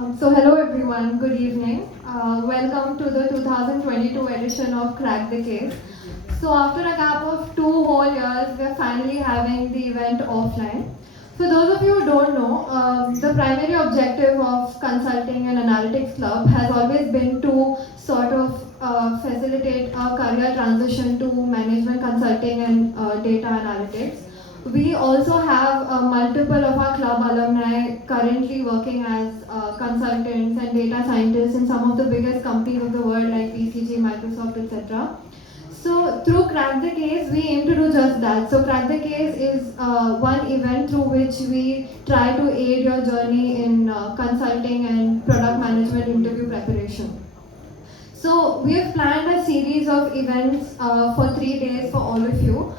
So hello everyone, good evening. Welcome to the 2022 edition of Krack the Case. So after a gap of 2 whole years, we're finally having the event offline. For those of you who don't know, the primary objective of Consulting and Analytics Club has always been to sort of facilitate a career transition to management consulting and data analytics. We also have multiple of our club alumni currently working as consultants and data scientists in some of the biggest companies of the world like BCG, Microsoft, etc. So through Krack the Case, we aim to do just that. So Krack the Case is one event through which we try to aid your journey in consulting and product management interview preparation. So we have planned a series of events for 3 days for all of you.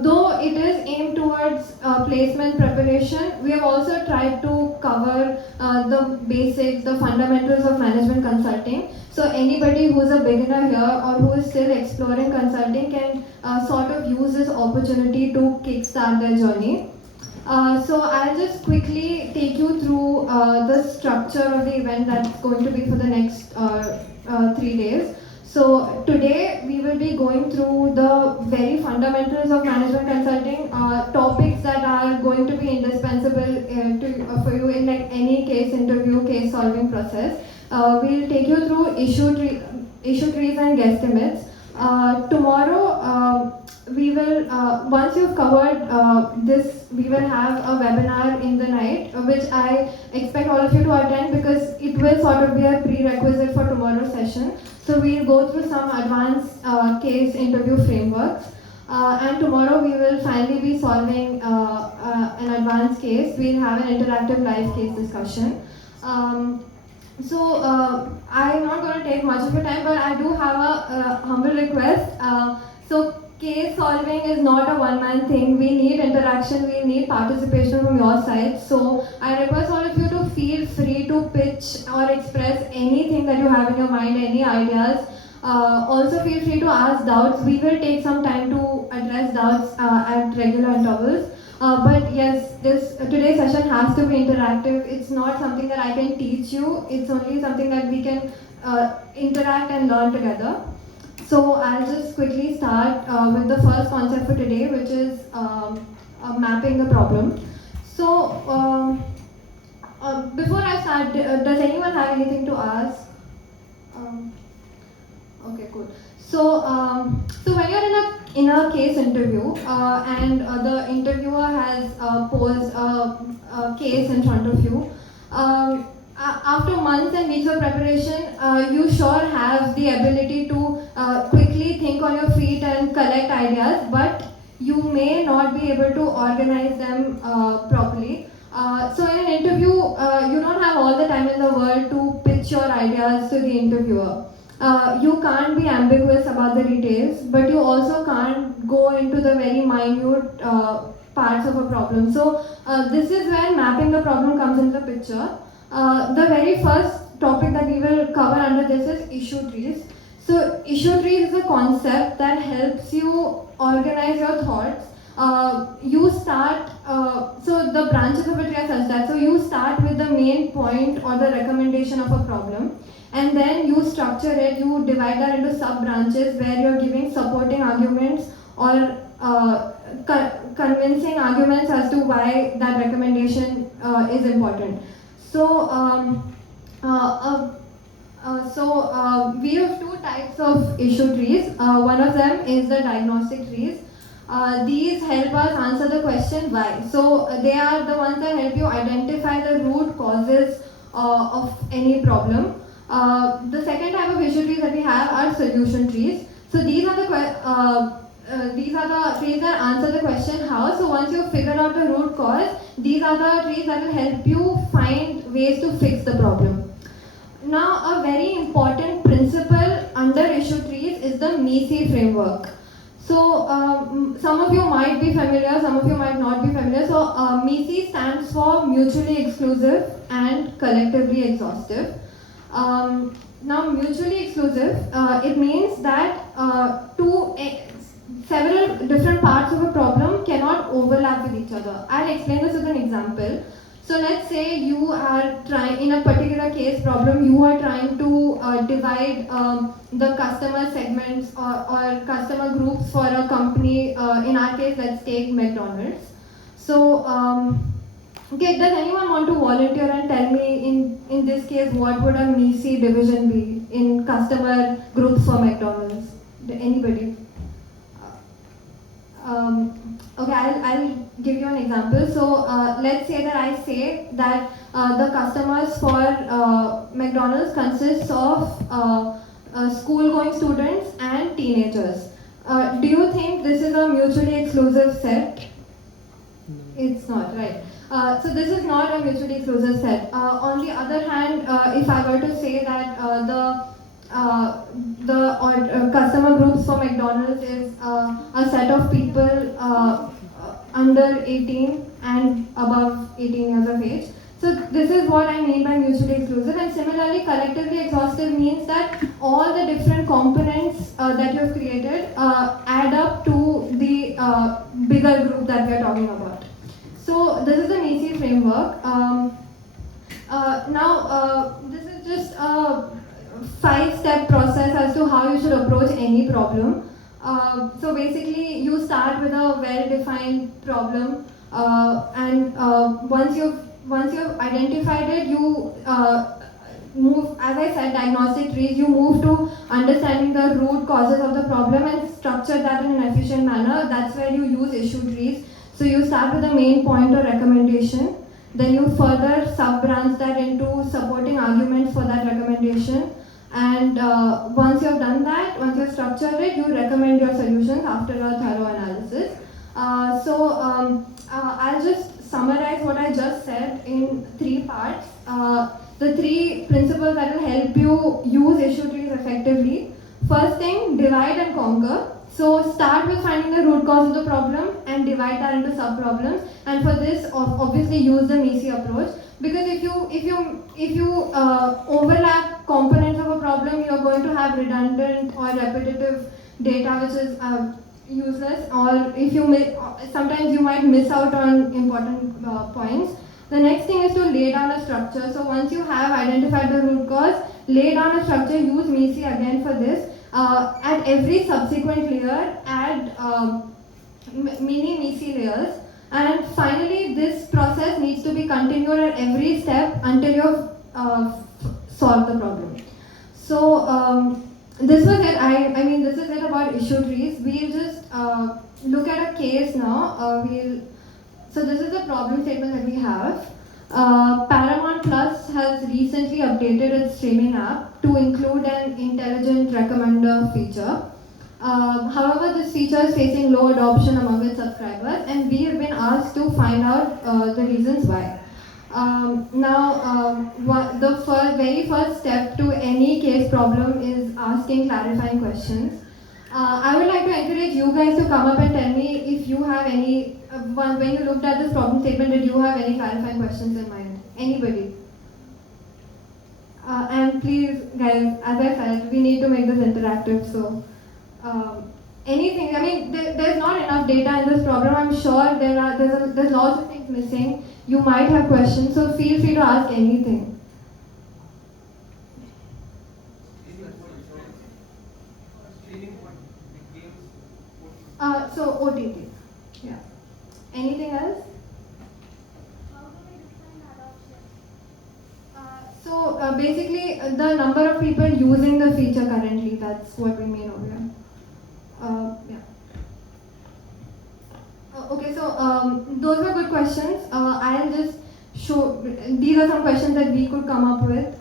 Though it is aimed towards placement preparation, we have also tried to cover the basics, the fundamentals of management consulting. So anybody who is a beginner here or who is still exploring consulting can sort of use this opportunity to kickstart their journey. So I'll just quickly take you through the structure of the event that's going to be for the next 3 days. So today we will be going through the very fundamentals of management consulting, topics that are going to be indispensable for you in like any case interview, case solving process. We'll take you through issue trees and guesstimates. Tomorrow we will, once you've covered this, we will have a webinar in the night, which I expect all of you to attend because it will sort of be a prerequisite for tomorrow's session. So we'll go through some advanced case interview frameworks. And tomorrow we will finally be solving an advanced case. We'll have an interactive live case discussion. So I'm not going to take much of your time, but I do have a humble request. So case solving is not a one-man thing. We need interaction, we need participation from your side. So I request all of you to feel free to pitch or express anything that you have in your mind, any ideas. Also feel free to ask doubts. We will take some time to address doubts at regular intervals. But yes, today's session has to be interactive. It's not something that I can teach you. It's only something that we can interact and learn together. So I'll just quickly start with the first concept for today, which is mapping the problem. So before I start, does anyone have anything to ask? Okay, cool. So when you're in a case interview and the interviewer has posed a case in front of you, after months and weeks of preparation, you sure have the ability to quickly think on your feet and collect ideas, but you may not be able to organize them properly. So in an interview, you don't have all the time in the world to pitch your ideas to the interviewer. You can't be ambiguous about the details, but you also can't go into the very minute parts of a problem. So this is where mapping the problem comes into the picture. The very first topic that we will cover under this is issue trees. So issue trees is a concept that helps you organize your thoughts. You start, so the branches of a tree are such that, so you start with the main point or the recommendation of a problem, and then you structure it, you divide that into sub-branches where you're giving supporting arguments or convincing arguments as to why that recommendation is important. So, we have two types of issue trees. One of them is the diagnostic trees. These help us answer the question why. So they are the ones that help you identify the root causes of any problem. The second type of issue trees that we have are solution trees. So these are the trees that answer the question how. So once you've figured out the root cause, these are the trees that will help you find ways to fix the problem. Now, a very important principle under issue trees is the MECE framework. So some of you might be familiar, some of you might not be familiar. So MECE stands for mutually exclusive and collectively exhaustive. Now, mutually exclusive, it means that several different parts of a problem cannot overlap with each other. I'll explain this with an example. So let's say you are trying, in a particular case problem, you are trying to divide the customer segments or customer groups for a company. In our case, let's take McDonald's. So, okay, does anyone want to volunteer and tell me in this case what would a MECE division be in customer groups for McDonald's? Anybody? Okay, I'll give you an example. So let's say that I say that the customers for McDonald's consists of school-going students and teenagers. Do you think this is a mutually exclusive set? It's not, right. So this is not a mutually exclusive set. On the other hand, if I were to say that the customer groups for McDonald's is a set of people under 18 and above 18 years of age. So this is what I mean by mutually exclusive, and similarly collectively exhaustive means that all the different components that you have created add up to the bigger group that we are talking about. So this is the MECE framework. Now this is just a 5-step process as to how you should approach any problem. So basically, you start with a well-defined problem, and once you've identified it, you move, as I said, diagnostic trees. You move to understanding the root causes of the problem and structure that in an efficient manner. That's where you use issue trees. So you start with the main point or recommendation. Then you further sub-branch that into supporting arguments for that recommendation. And once you have done that, once you have structured it, you recommend your solutions after a thorough analysis. I'll just summarize what I just said in 3 parts. The 3 principles that will help you use issue trees effectively. First thing, divide and conquer. So start with finding the root cause of the problem and divide that into sub-problems. And for this, obviously use the MECE approach. Because if you overlap components of a problem, you're going to have redundant or repetitive data which is useless, or if you sometimes you might miss out on important points. The next thing is to lay down a structure. So once you have identified the root cause, lay down a structure, use MECE again for this. At every subsequent layer, add mini MECE layers. And finally, this process needs to be continued at every step until you've solved the problem. So this was it. I mean, this is it about issue trees. We'll just look at a case now. So this is the problem statement that we have. Paramount Plus has recently updated its streaming app to include an intelligent recommender feature. However, this feature is facing low adoption among its subscribers, and we have been asked to find out the reasons why. The very first step to any case problem is asking clarifying questions. I would like to encourage you guys to come up and tell me if you have any, when you looked at this problem statement, did you have any clarifying questions in mind? Anybody? And please, guys, as I said, we need to make this interactive, so anything. I mean, there's not enough data in this problem. I'm sure there's lots of things missing. You might have questions, so feel free to ask anything. So OTT. Yeah. Anything else? So basically, the number of people using the feature currently, that's what we mean over here. Yeah. Okay, so those were good questions. I'll just show, these are some questions that we could come up with.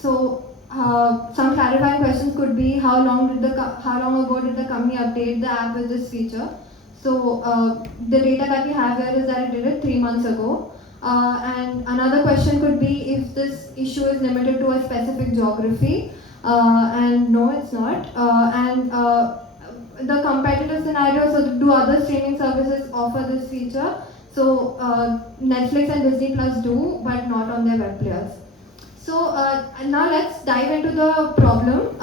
Some clarifying questions could be how long ago did the company update the app with this feature? So the data that we have here is that it did it 3 months ago. And another question could be if this issue is limited to a specific geography. And no, it's not. The competitive scenario, so do other streaming services offer this feature? So Netflix and Disney Plus do, but not on their web players. So now let's dive into the problem.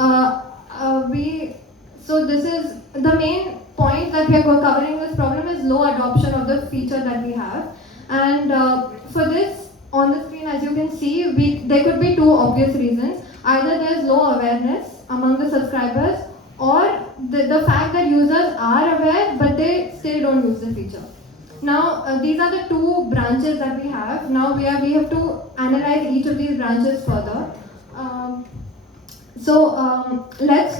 So this is the main point that we are covering in this problem is low adoption of the feature that we have. And for this, on the screen, as you can see, there could be two obvious reasons. Either there's low awareness among the subscribers, or the fact that users are aware but they still don't use the feature. Now, these are the two branches that we have. Now we have to analyze each of these branches further. Let's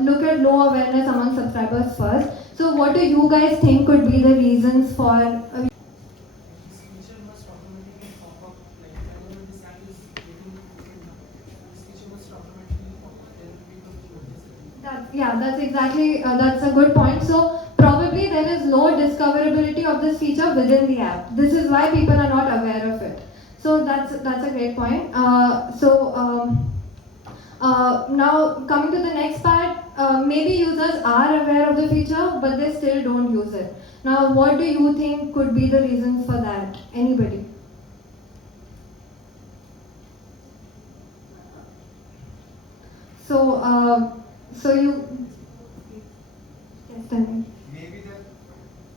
look at low awareness among subscribers first. So what do you guys think could be the reasons for This feature must automatically pop up, like whenever this app is getting opened up, this feature must automatically pop up, then people will notice it. That's a good point. So probably there is low discoverability of this feature within the app. This is why people are not aware of it. So that's a great point. Now coming to the next part, maybe users are aware of the feature but they still don't use it. Now what do you think could be the reasons for that? Anybody? So you yes, tell me. Maybe the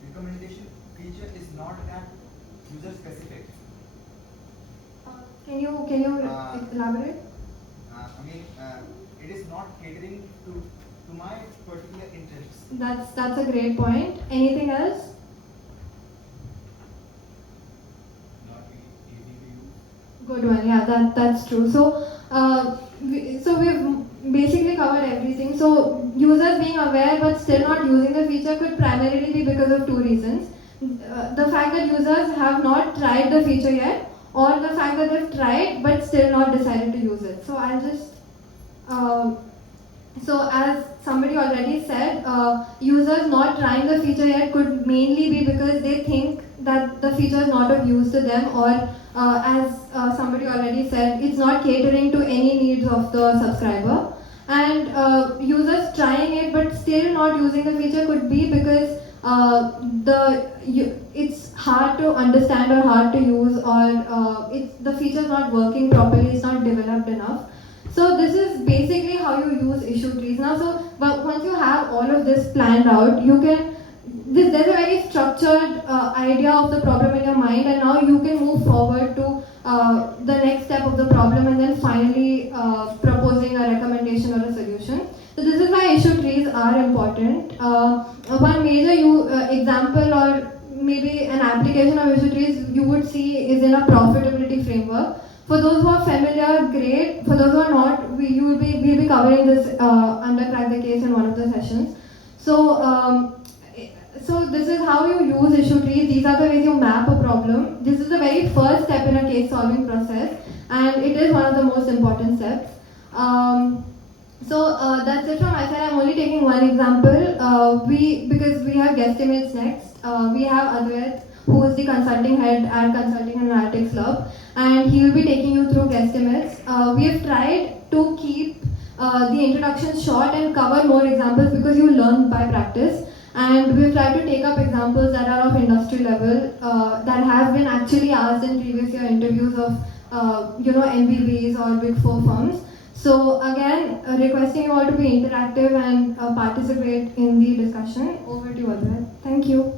recommendation feature is not that user specific. Can you elaborate? It is not catering to my particular interests. That's a great point. Anything else? Not easy to use. Good one. Yeah, that's true. We've basically covered everything. So users being aware but still not using the feature could primarily be because of two reasons. The fact that users have not tried the feature yet, or the fact that they've tried but still not decided to use it. So I'll just so as somebody already said, users not trying the feature yet could mainly be because they think that the feature is not of use to them, or as somebody already said, it's not catering to any needs of the subscriber. And users trying it but still not using the feature could be because it's hard to understand or hard to use, or the feature is not working properly, it's not developed enough. So this is basically how you use issue trees. Now, but once you have all of this planned out, there's a very structured idea of the problem in your mind, and now you can move forward to the next step of the problem, and then finally proposing a recommendation or a solution. So this is why issue trees are important. One major example, or maybe an application of issue trees you would see, is in a profitability framework. For those who are familiar, great. For those who are not, we'll be covering this under Krack the Case in one of the sessions. So this is how you use issue trees. These are the ways you map a problem. This is the very first step in a case solving process, and it is one of the most important steps. That's it from my side. I'm only taking one example. Because we have Guesstimates next. We have Advaith, who is the consulting head at Consulting and Analytics Club, and he will be taking you through Guesstimates. We have tried to keep the introduction short and cover more examples because you learn by practice. And we've tried to take up examples that are of industry level, that have been actually asked in previous year interviews of MBBs or Big Four firms. So again, requesting you all to be interactive and participate in the discussion. Over to you, Advaith. Thank you.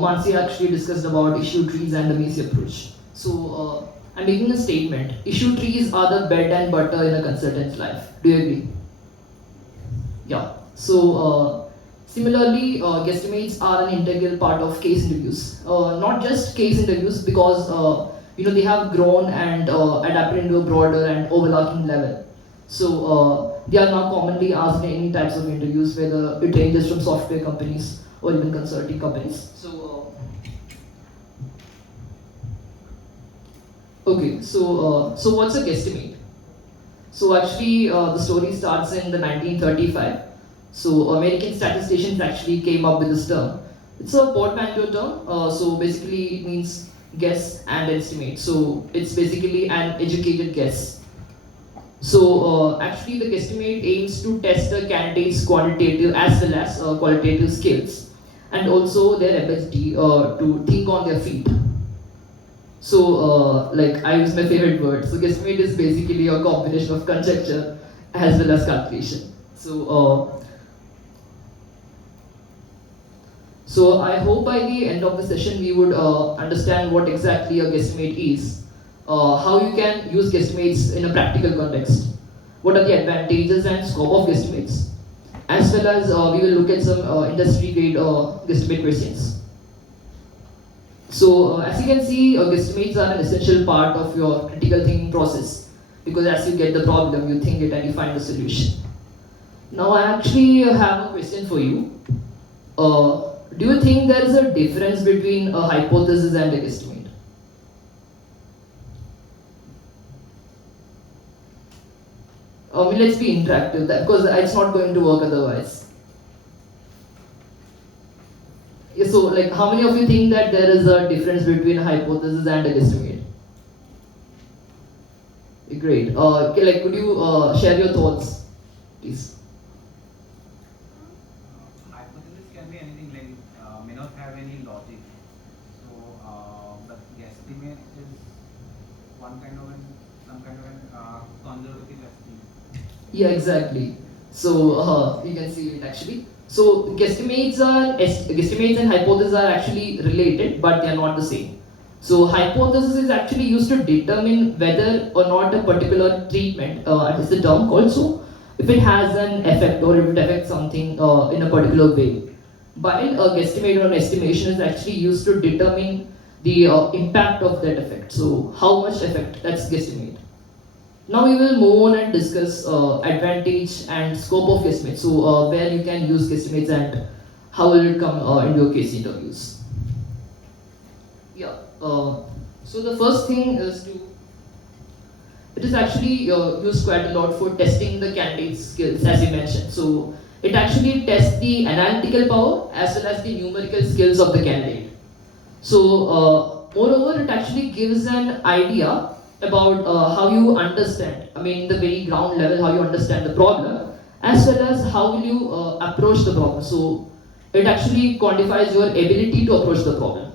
Mansi actually discussed about issue trees and the MECE approach. I'm making a statement. Issue trees are the bread and butter in a consultant's life. Do you agree? Yeah. Similarly, guesstimates are an integral part of case interviews. Not just case interviews, because they have grown and adapted into a broader and overarching level. They are now commonly asked in any types of interviews, whether it ranges from software companies or even consulting companies. So what's a guesstimate? The story starts in the 1935. American statisticians actually came up with this term. It's a portmanteau term. Basically it means guess and estimate. So it's basically an educated guess. Actually the guesstimate aims to test the candidate's quantitative as well as qualitative skills. and also their ability to think on their feet. So, like I use my favorite word. So, guesstimate is basically a combination of conjecture as well as calculation. So I hope by the end of the session we would understand what exactly a guesstimate is, how you can use guesstimates in a practical context, what are the advantages and scope of guesstimates, as well as we will look at some industry grade guesstimate questions. So as you can see, guesstimates are an essential part of your critical thinking process, because as you get the problem, you think it and you find the solution. Now I actually have a question for you. Do you think there is a difference between a hypothesis and a guesstimate? Let's be interactive, because it's not going to work otherwise. Yeah, so, like, how many of you think that there is a difference between a hypothesis and a guesstimate? Great. Okay, like, could you share your thoughts, please? Hypothesis can be anything, like may not have any logic. So, but guesstimate is some kind of an conservative estimate. Yeah, exactly. So you can see it actually. So guesstimates and hypotheses are actually related, but they are not the same. So hypothesis is actually used to determine whether or not a particular treatment, it is the term called, so if it has an effect or if it affects something in a particular way. While a guesstimate or an estimation is actually used to determine the impact of that effect. So how much effect, that's guesstimate. Now we will move on and discuss advantage and scope of guesstimates. So where you can use guesstimates and how will it come into your case interviews. Yeah. So the first thing is it is actually used quite a lot for testing the candidate's skills, as you mentioned. So it actually tests the analytical power as well as the numerical skills of the candidate. So moreover, it actually gives an idea about how you understand, the very ground level, how you understand the problem, as well as how will you approach the problem. So it actually quantifies your ability to approach the problem.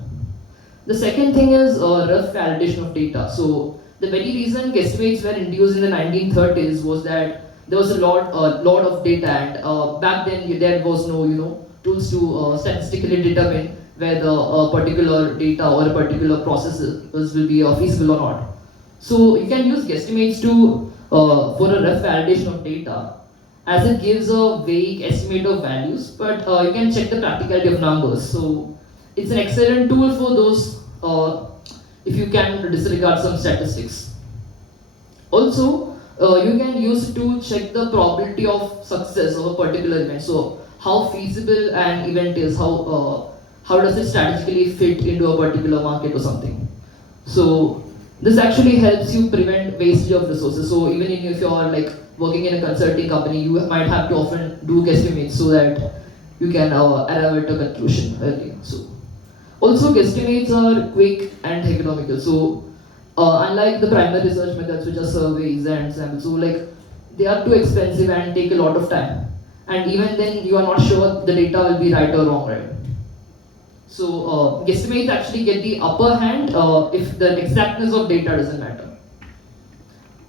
The second thing is rough validation of data. So the very reason guesstimates were introduced in the 1930s was that there was a lot of data, and back then there was no tools to statistically determine whether a particular data or a particular process will be feasible or not. So you can use guesstimates to for a rough validation of data, as it gives a vague estimate of values, but you can check the practicality of numbers. So it's an excellent tool for those if you can disregard some statistics. Also, you can use it to check the probability of success of a particular event. So how feasible an event is, how does it strategically fit into a particular market or something. So this actually helps you prevent wastage of resources. So even if you are like working in a consulting company, you might have to often do guesstimates so that you can arrive at a conclusion early. So also guesstimates are quick and economical. So unlike the primary research methods, which are surveys and samples, so like they are too expensive and take a lot of time. And even then, you are not sure the data will be right or wrong, right? So guesstimates actually get the upper hand if the exactness of data doesn't matter.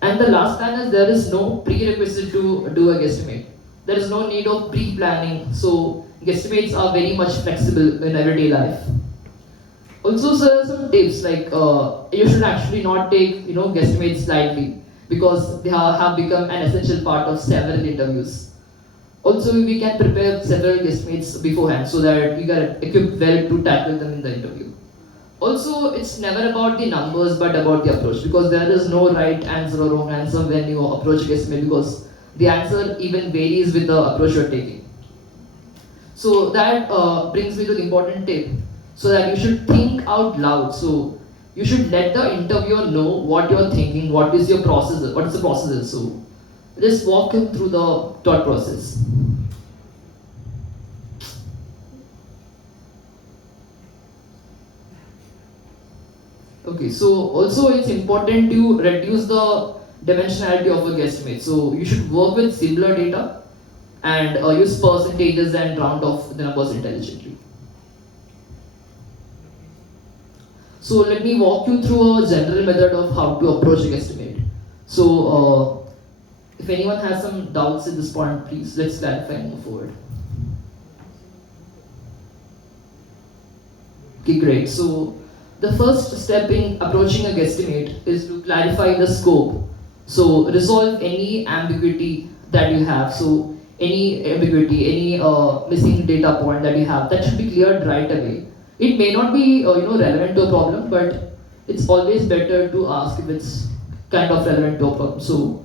And the last line is there is no prerequisite to do a guesstimate. There is no need of pre-planning. So guesstimates are very much flexible in everyday life. Also, there are some tips like you should actually not take guesstimates lightly, because they have become an essential part of several interviews. Also, we can prepare several guesstimates beforehand so that we get equipped well to tackle them in the interview. Also, it's never about the numbers but about the approach, because there is no right answer or wrong answer when you approach a guesstimate, because the answer even varies with the approach you're taking. So that brings me to the important tip, so that you should think out loud. So you should let the interviewer know what you're thinking, what is your process, what is the process. So just walk him through the thought process. Okay, so also it's important to reduce the dimensionality of a guesstimate. So you should work with similar data and use percentages and round off the numbers intelligently. So let me walk you through a general method of how to approach a guesstimate. So if anyone has some doubts at this point, please let's clarify and move forward. Okay, great. So the first step in approaching a guesstimate is to clarify the scope. So resolve any ambiguity that you have. So any ambiguity, any missing data point that you have, that should be cleared right away. It may not be relevant to a problem, but it's always better to ask if it's kind of relevant to a problem. So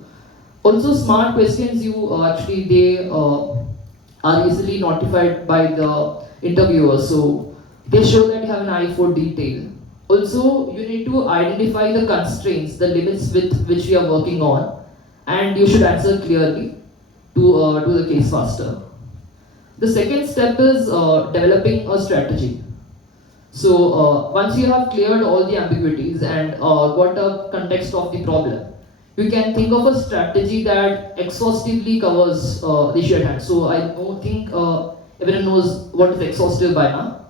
also smart questions, you actually they are easily notified by the interviewer. So they show that you have an eye for detail. Also, you need to identify the constraints, the limits with which you are working on, and you should answer clearly to do the case faster. The second step is developing a strategy. So once you have cleared all the ambiguities and got a context of the problem, you can think of a strategy that exhaustively covers the issue at hand. So I don't think everyone knows what is exhaustive by now.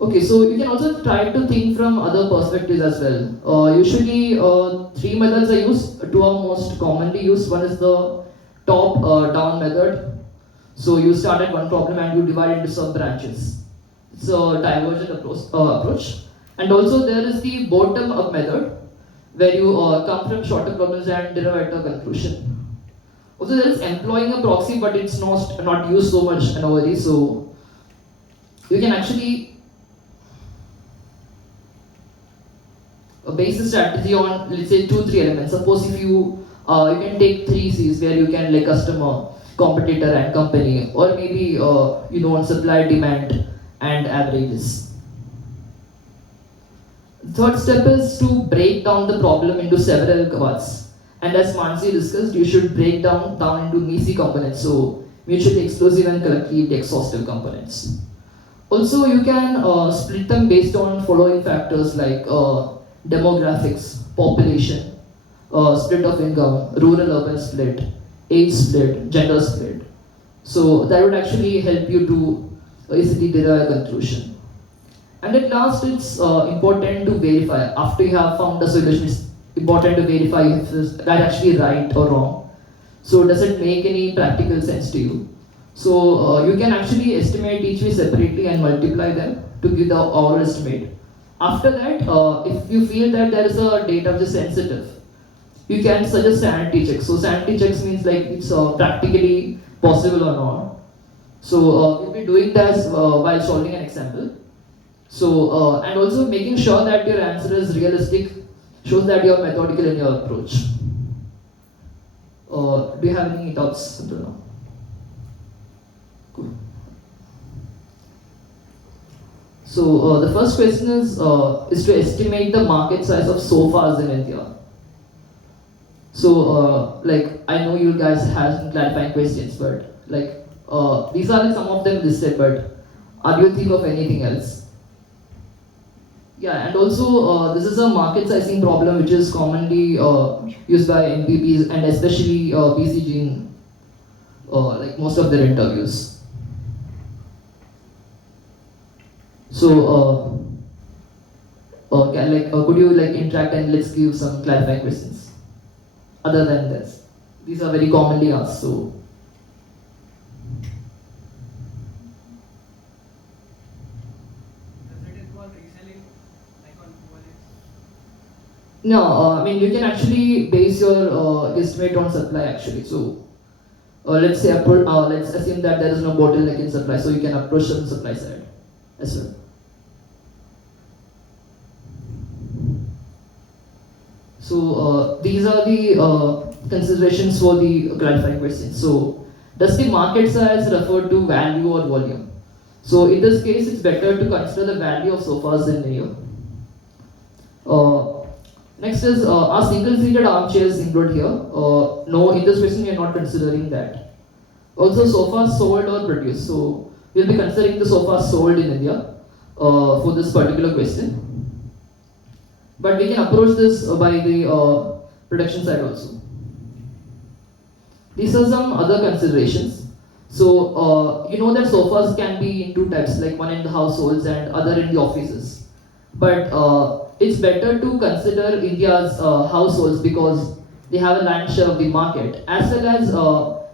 Okay, so you can also try to think from other perspectives as well. Usually, three methods are used. Two are most commonly used. One is the top-down method. So you start at one problem and you divide it into sub-branches. It's a divergent approach. And also there is the bottom-up method, where you come from shorter problems and derive at a conclusion. Also, there is employing a proxy, but it's not used so much nowadays. So you can actually base the strategy on, let's say, 2-3 elements. Suppose if you can take 3 C's, where you can like customer, competitor, and company, or maybe supply, demand, and averages. Third step is to break down the problem into several parts. And as Mansi discussed, you should break down into MECE components, so mutually exclusive and collectively exhaustive components. Also, you can split them based on following factors like demographics, population, split of income, rural-urban split, age split, gender split. So that would actually help you to easily derive a conclusion. And at last, it's important to verify. After you have found a solution, it's important to verify if that actually right or wrong. So does it make any practical sense to you? So you can actually estimate each way separately and multiply them to give the overall estimate. After that, if you feel that there is a data which is sensitive, you can suggest sanity checks. So sanity checks means like it's practically possible or not. So you'll be doing that while solving an example. So and also making sure that your answer is realistic shows that you are methodical in your approach. Do you have any doubts until now? Cool. So the first question is to estimate the market size of sofas in India. So like I know you guys have some clarifying questions, but like these are some of them listed, but do you think of anything else? Yeah, and also this is a market sizing problem which is commonly used by MPPs and especially BCG in like most of their interviews. So could you like interact and let's give some clarifying questions other than this? These are very commonly asked. So no, I mean you can actually base your estimate on supply actually. So let's say let's assume that there is no bottleneck in supply, so you can approach the supply side as well. So these are the considerations for the clarifying questions. So does the market size refer to value or volume? So in this case, it's better to consider the value of sofas in here. Next is, are single-seated armchairs included here? No, in this question we are not considering that. Also, sofas sold or produced. So we'll be considering the sofas sold in India for this particular question. But we can approach this by the production side also. These are some other considerations. So you know that sofas can be in two types, like one in the households and other in the offices. But it's better to consider India's households because they have a land share of the market, as well as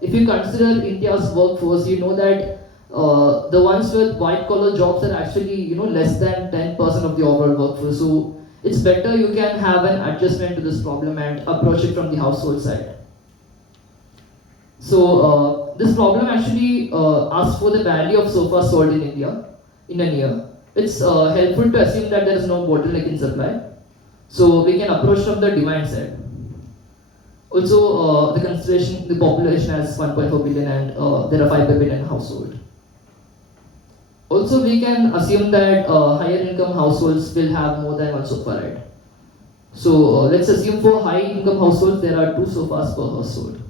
if you consider India's workforce, you know that the ones with white collar jobs are actually less than 10% of the overall workforce. So it's better you can have an adjustment to this problem and approach it from the household side. So this problem actually asks for the value of sofas sold in India in a year. It's helpful to assume that there is no bottleneck in supply. So we can approach from the demand side. Also, the consideration, the population has 1.4 billion and there are 5 billion households. Also, we can assume that higher income households will have more than one sofa, right? So let's assume for high income households there are 2 sofas per household.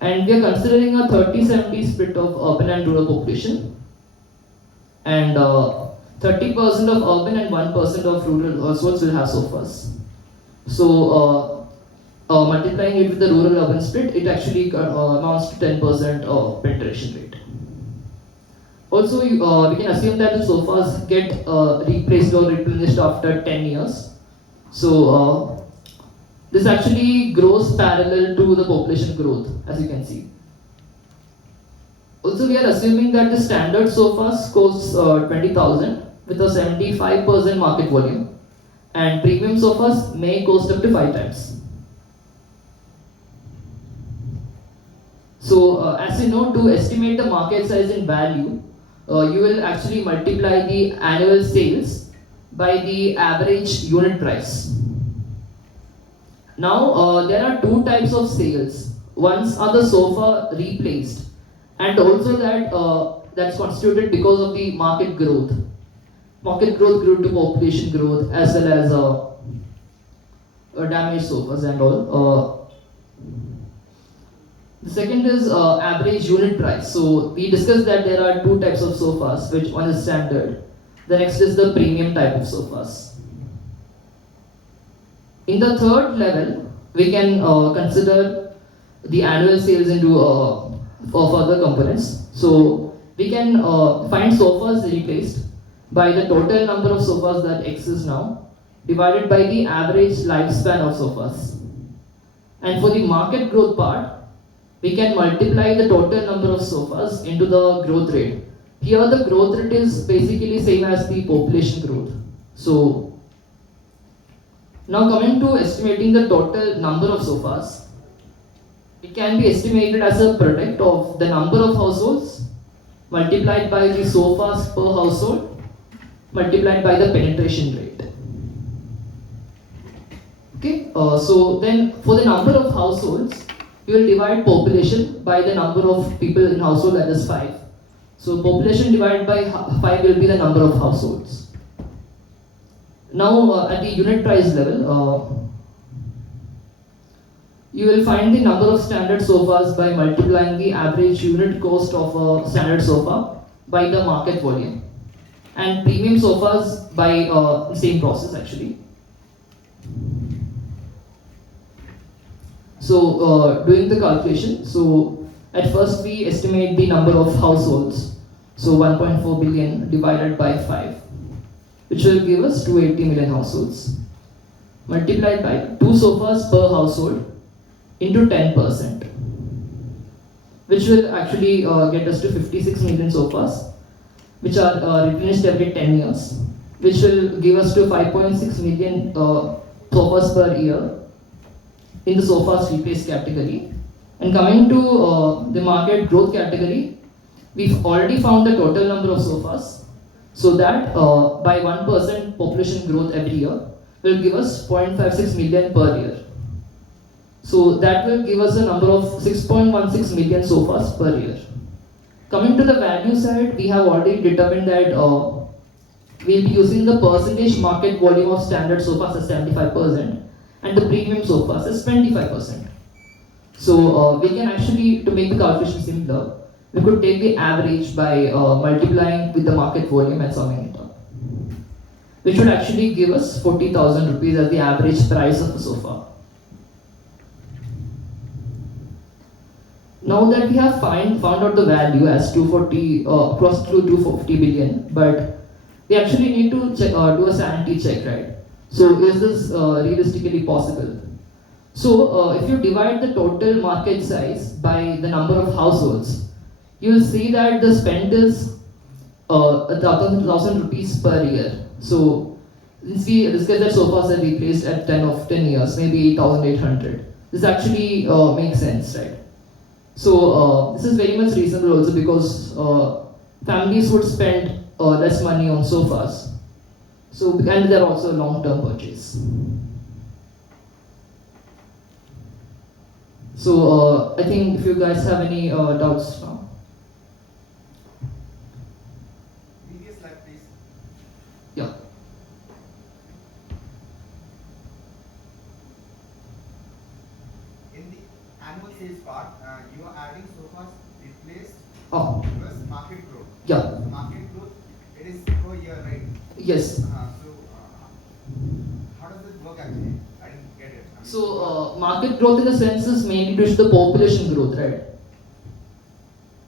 And we are considering a 30-70 split of urban and rural population. And 30% of urban and 1% of rural households will have sofas. So multiplying it with the rural-urban split, it actually amounts to 10% of penetration rate. Also, we can assume that the sofas get replaced or replenished after 10 years. So this actually grows parallel to the population growth, as you can see. Also, we are assuming that the standard sofas costs 20,000 with a 75% market volume, and premium sofas may cost up to 5 times. So, as you know, to estimate the market size in value, you will actually multiply the annual sales by the average unit price. Now, there are 2 types of sales. Ones are the sofa replaced, and also that's constituted because of the market growth. Market growth grew to population growth as well as damaged sofas and all. The second is average unit price. So we discussed that there are 2 types of sofas, which one is standard. The next is the premium type of sofas. In the third level, we can consider the annual sales into further components. So we can find sofas replaced by the total number of sofas that exist now divided by the average lifespan of sofas. And for the market growth part, we can multiply the total number of sofas into the growth rate. Here the growth rate is basically same as the population growth. So now coming to estimating the total number of sofas, it can be estimated as a product of the number of households multiplied by the sofas per household multiplied by the penetration rate. Okay, so then for the number of households, we will divide population by the number of people in household, that is 5. So population divided by 5 will be the number of households. Now at the unit price level, you will find the number of standard sofas by multiplying the average unit cost of a standard sofa by the market volume, and premium sofas by the same process actually. So doing the calculation, so at first we estimate the number of households, so 1.4 billion divided by 5, which will give us 280 million households, multiplied by 2 sofas per household into 10%, which will actually get us to 56 million sofas, which are replenished every 10 years, which will give us to 5.6 million sofas per year in the sofas replaced category. And coming to the market growth category, we've already found the total number of sofas, so that by 1% population growth every year will give us 0.56 million per year. So that will give us a number of 6.16 million sofas per year. Coming to the value side, we have already determined that we'll be using the percentage market volume of standard sofas as 75% and the premium sofas as 25%. So we can actually, to make the calculation simpler, we could take the average by multiplying with the market volume and summing it up, which would actually give us 40,000 rupees as the average price of a sofa. Now that we have found out the value as 240, close to 250 billion, but we actually need to check, do a sanity check, right? So is this realistically possible? So if you divide the total market size by the number of households, you will see that the spend is 1,000 rupees per year. So since we discussed that sofas are replaced at 10 years, maybe 8,800. This actually makes sense, right? So this is very much reasonable also because families would spend less money on sofas. So and they're also a long-term purchase. So I think if you guys have any doubts now. Previous slide, please. Yeah. In the annual sales part, you are adding sofas replaced Oh, plus market growth. yeah. So market growth, it is per year, right? Yes. How does it work actually? I didn't get it. I mean, So market growth in the sense is mainly due to the population growth, right?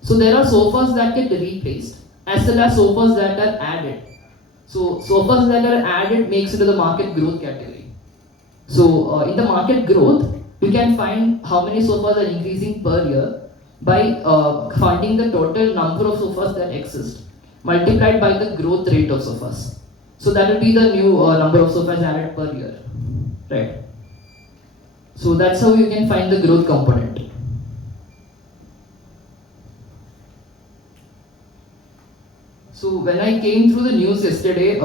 So there are sofas that get replaced as well as sofas that are added. So sofas that are added makes into the market growth category. So in the market growth, you can find how many sofas are increasing per year by finding the total number of sofas that exist multiplied by the growth rate of sofas. So that will be the new number of sofas added per year, right? So that's how you can find the growth component. So when I came through the news yesterday,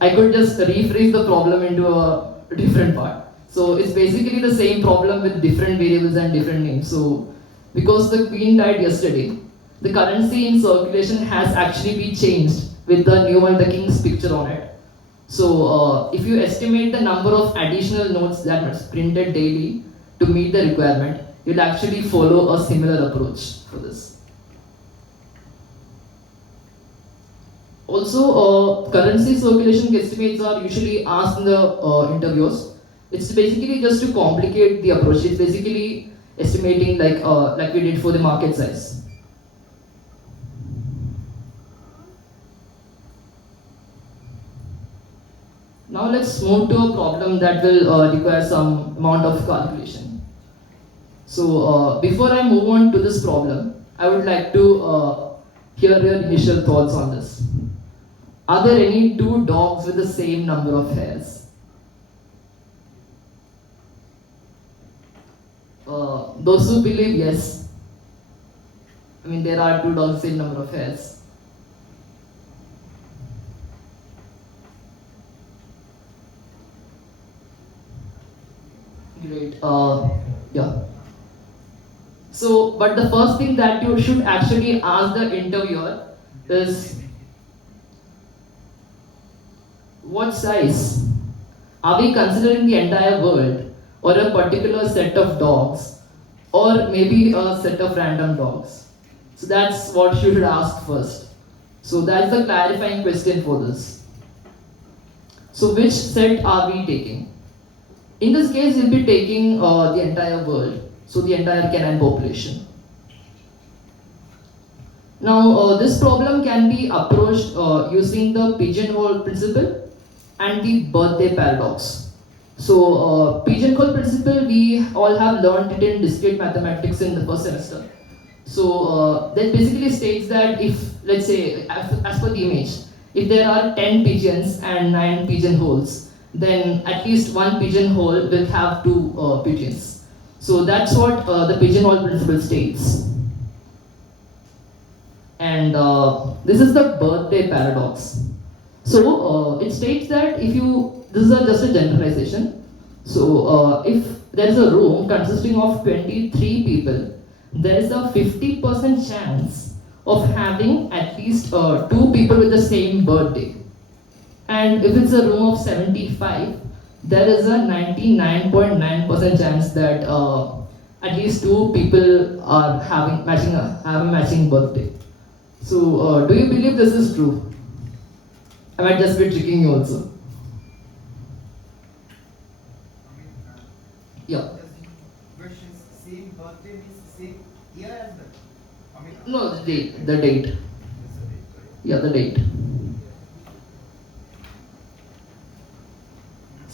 I could just rephrase the problem into a different part. So it's basically the same problem with different variables and different names. So because the queen died yesterday, the currency in circulation has actually been changed with the new one, the king's picture on it. So if you estimate the number of additional notes that are printed daily to meet the requirement, you'll actually follow a similar approach for this. Also, currency circulation guesstimates are usually asked in the interviews. It's basically just to complicate the approach. It's basically estimating like we did for the market size. Now let's move to a problem that will require some amount of calculation. So before I move on to this problem, I would like to hear your initial thoughts on this. Are there any two dogs with the same number of hairs? Those who believe yes. I mean, there are two dogs with the same number of hairs. Great. Yeah. So, but the first thing that you should actually ask the interviewer is, what size? Are we considering the entire world, or a particular set of dogs, or maybe a set of random dogs? So that's what you should ask first. So that's the clarifying question for this. So which set are we taking? In this case, we'll be taking the entire world, so the entire canine population. Now, this problem can be approached using the pigeonhole principle and the birthday paradox. So, pigeonhole principle, we all have learned it in discrete mathematics in the first semester. So, that basically states that if, let's say, as per the image, if there are 10 pigeons and 9 pigeonholes, then at least one pigeonhole will have 2 pigeons. So that's what the pigeonhole principle states. And this is the birthday paradox. So it states that if you, this is just a generalization. So if there is a room consisting of 23 people, there is a 50% chance of having at least 2 people with the same birthday. And if it's a room of 75, there is a 99.9% chance that at least 2 people are have a matching birthday. So, do you believe this is true? I might just be tricking you also. Yeah. Questions, same birthday means same year as well. No, the date. The date. That's the date, right? Yeah, the date.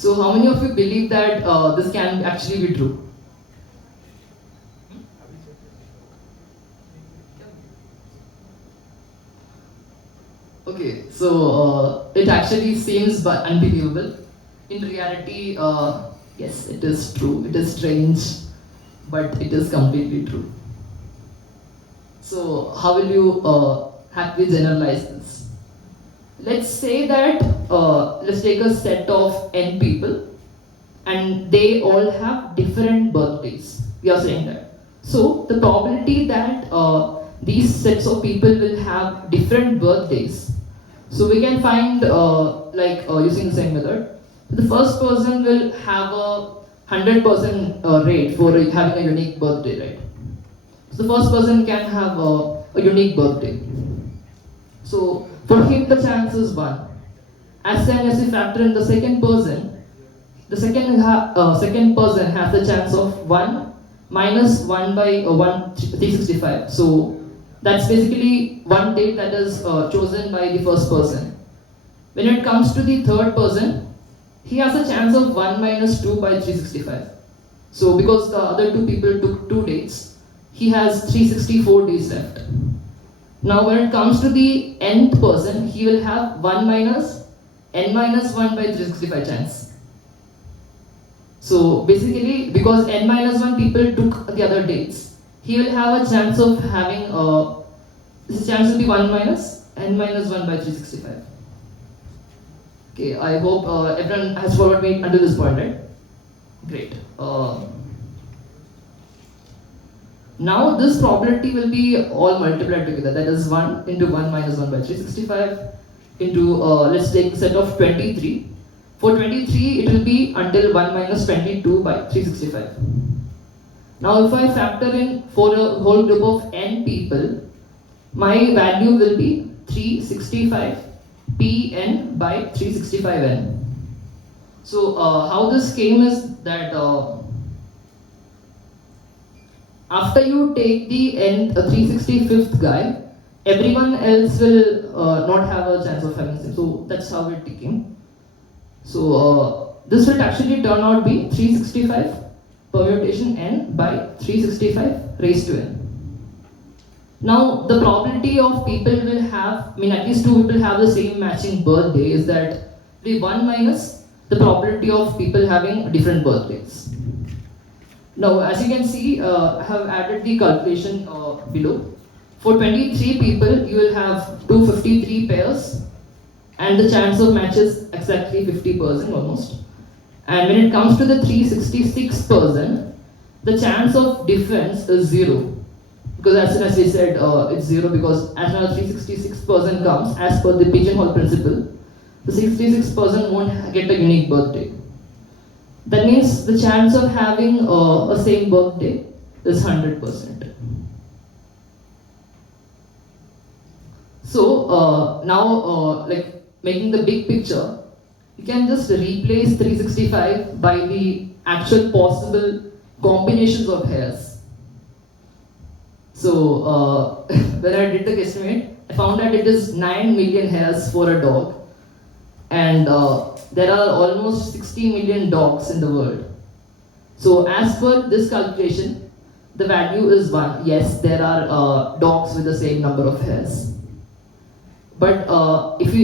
So how many of you believe that this can actually be true? Okay, so it actually seems but unbelievable. In reality, yes, it is true. It is strange, but it is completely true. So how will you happily generalize this? Let's say that let's take a set of n people, and they all have different birthdays. We are saying that. So the probability that these sets of people will have different birthdays. So we can find using the same method. The first person will have a 100% rate for having a unique birthday, right? So the first person can have a unique birthday. So for him the chance is 1. As soon as we factor in the second person, the second person has the chance of 1 minus 1 by 365. So that's basically one date that is chosen by the first person. When it comes to the third person, he has a chance of 1 minus 2 by 365. So because the other two people took 2 dates, he has 364 days left. Now when it comes to the nth person, he will have 1 minus n minus 1 by 365 chance. So basically, because n minus 1 people took the other dates, he will have a chance of having this chance will be 1 minus n minus 1 by 365. Okay, I hope everyone has followed me until this point, right? Great. Now this probability will be all multiplied together. That is 1 into 1 minus 1 by 365 into, let's take the set of 23. For 23, it will be until 1 minus 22 by 365. Now if I factor in for a whole group of n people, my value will be 365 pn by 365n. So how this came is that after you take the n 365th guy, everyone else will not have a chance of having same. So that's how it came. So this will actually turn out be 365 permutation n by 365 raised to n. Now the probability of people will have, at least 2 people have the same matching birthday is that the 1 minus the probability of people having different birthdays. Now as you can see, I have added the calculation below. For 23 people, you will have 253 pairs and the chance of match is exactly 50% almost. And when it comes to the 366 person, the chance of difference is 0. Because as soon as we said it's 0 because as soon as 366 person comes, as per the pigeonhole principle, the 66 person won't get a unique birthday. That means the chance of having a same birthday is 100%. So now making the big picture, you can just replace 365 by the actual possible combinations of hairs. So when I did the guesstimate, I found that it is 9 million hairs for a dog, and there are almost 60 million dogs in the world. So as per this calculation, the value is 1. Yes, there are dogs with the same number of hairs. But if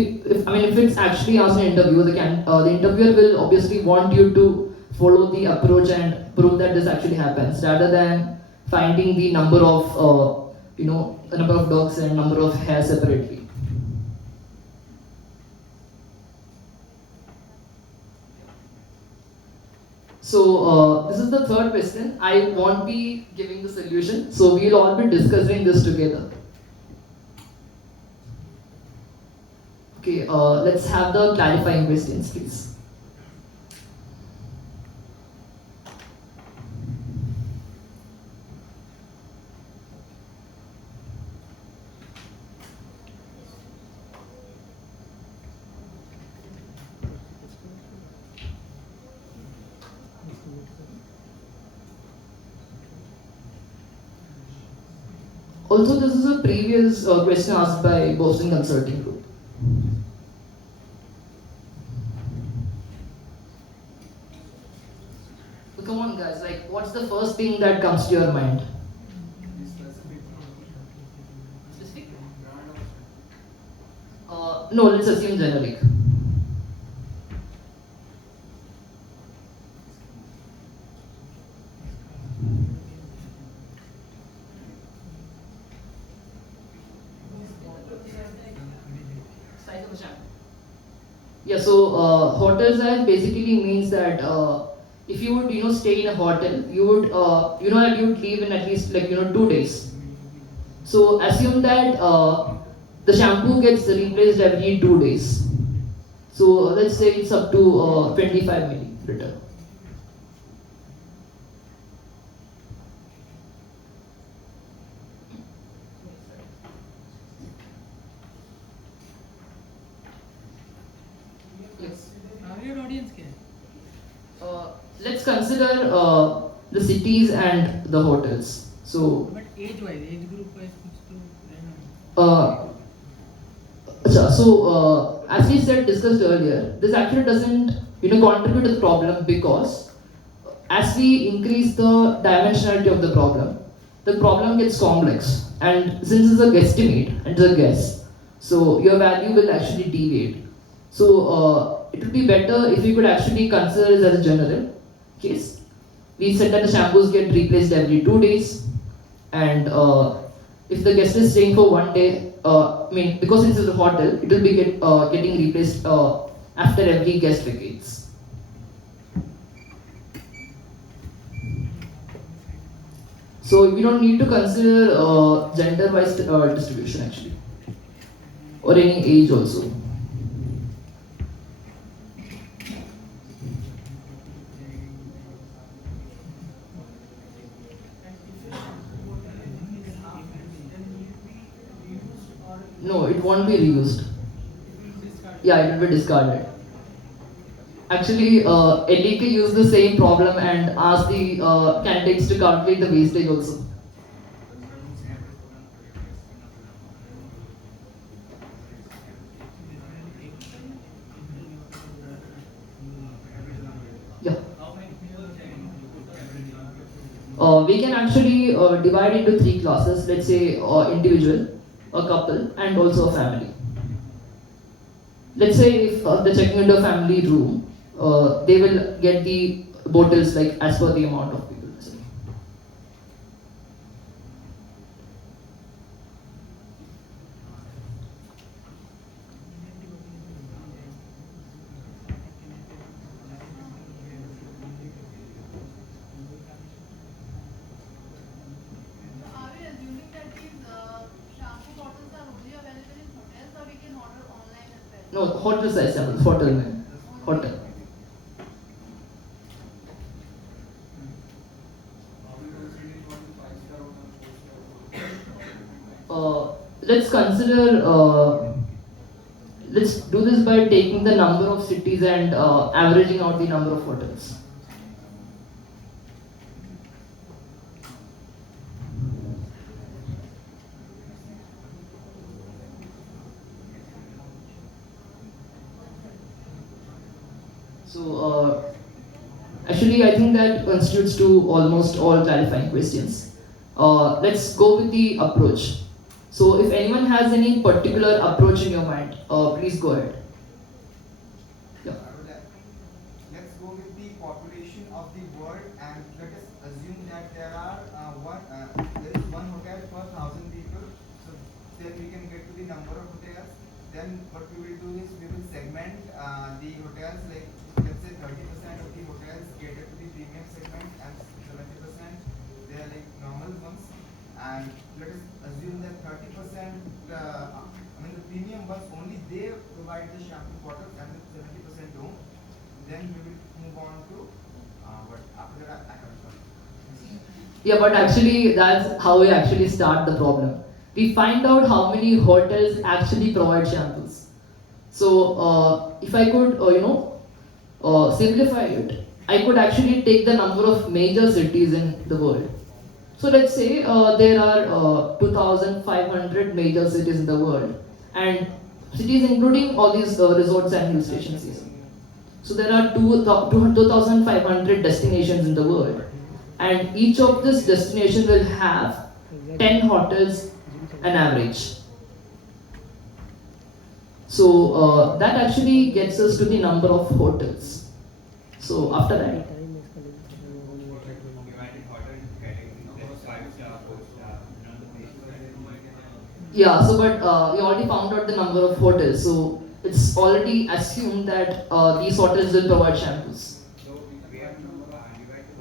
it's actually asked in an interview, the interviewer will obviously want you to follow the approach and prove that this actually happens, rather than finding the number of the number of dogs and number of hairs separately. So this is the third question. I won't be giving the solution, so we'll all be discussing this together. Okay, let's have the clarifying questions, please. Also, this is a previous question asked by Boston Consulting Group. on, guys. Like, what's the first thing that comes to your mind? Specific? No, let's assume generic. Size of a shampoo. Yeah, so hotel size basically means that if you would stay in a hotel, you would that you would leave in at least 2 days. So assume that the shampoo gets replaced every 2 days. So let's say it's up to 25 milliliter. Yes. Target audience क्या है? Let's consider the cities and the hotels. So But age wise, age group wise कुछ तो रहना. as we discussed earlier, this actually doesn't contribute to the problem because as we increase the dimensionality of the problem gets complex, and since it's a guesstimate and it's a guess, so your value will actually deviate. So it would be better if we could actually consider it as a general case. We said that the shampoos get replaced every 2 days, and if the guest is staying for 1 day, because this is a hotel, it will be getting replaced after every guest vacates. So we don't need to consider gender-wise distribution actually, or any age also. No, it won't be reused. Yeah, it will be discarded. Actually, LEK used the same problem and asked the candidates to calculate the wastage also. Yeah. We can actually divide into 3 classes. Let's say individual, a couple, and also a family. Let's say if they're checking into a family room, they will get the bottles as per the amount of people. Are we assuming that these shampoo bottles are only available in hotels, or we can order online as well? No, hotel size samples, hotel mein. Hotel. Let's consider, let's do this by taking the number of cities and averaging out the number of hotels. So actually I think that constitutes to almost all clarifying questions. Let's go with the approach. So if anyone has any particular approach in your mind, please go ahead. Yeah. Let's go with the population of the world, and let us assume that there is one hotel per 1,000 people. So then we can get to the number of hotels. Then what we will do is we will segment the hotels, like let's say 30% of the hotels cater to the premium segment, and 70% they are like normal ones. And let us assume that 30%, the premium ones only they provide the shampoo bottles, and the 70% don't. Then we will move on to what after that I haven't done. Yeah, but actually that's how we actually start the problem. We find out how many hotels actually provide shampoos. So if I could, simplify it, I could actually take the number of major cities in the world. So let's say there are 2,500 major cities in the world, and cities including all these resorts and hill stations. So there are 2,500 destinations in the world, and each of this destination will have 10 hotels an average. So that actually gets us to the number of hotels. So after that, yeah, so but we already found out the number of hotels, so it's already assumed that these hotels will provide shampoos.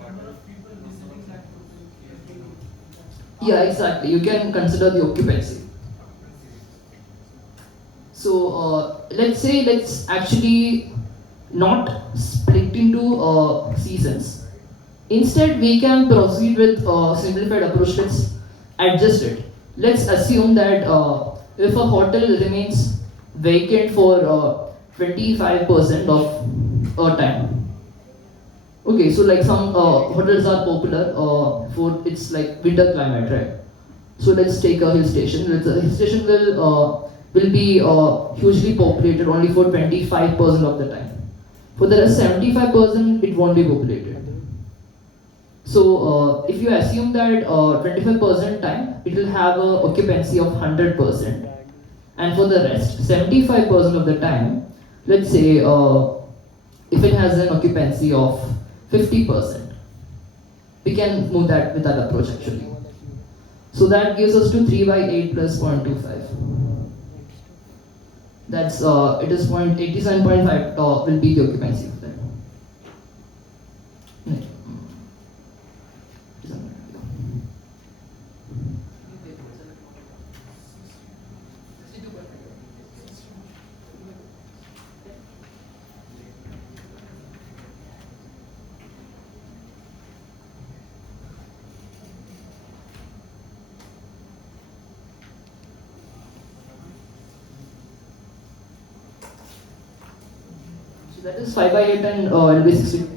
Number of people visiting that hotel. Yeah, exactly. You can consider the occupancy. So let's actually not split into seasons. Instead, we can proceed with simplified approach. Let's adjust it. Let's assume that if a hotel remains vacant for 25% of time. Okay, so like some hotels are popular for its like winter climate, right? So let's take a hill station. The hill station will be hugely populated only for 25% of the time. For the rest 75%, it won't be populated. So if you assume that 25% time, it will have a occupancy of 100%, and for the rest 75% of the time, let's say if it has an occupancy of 50%, we can move that with that approach actually. So that gives us to 3 by 8 plus 0.25. That's it is 87.5 will be the occupancy of that. That is 5 by 8 and it will be 60.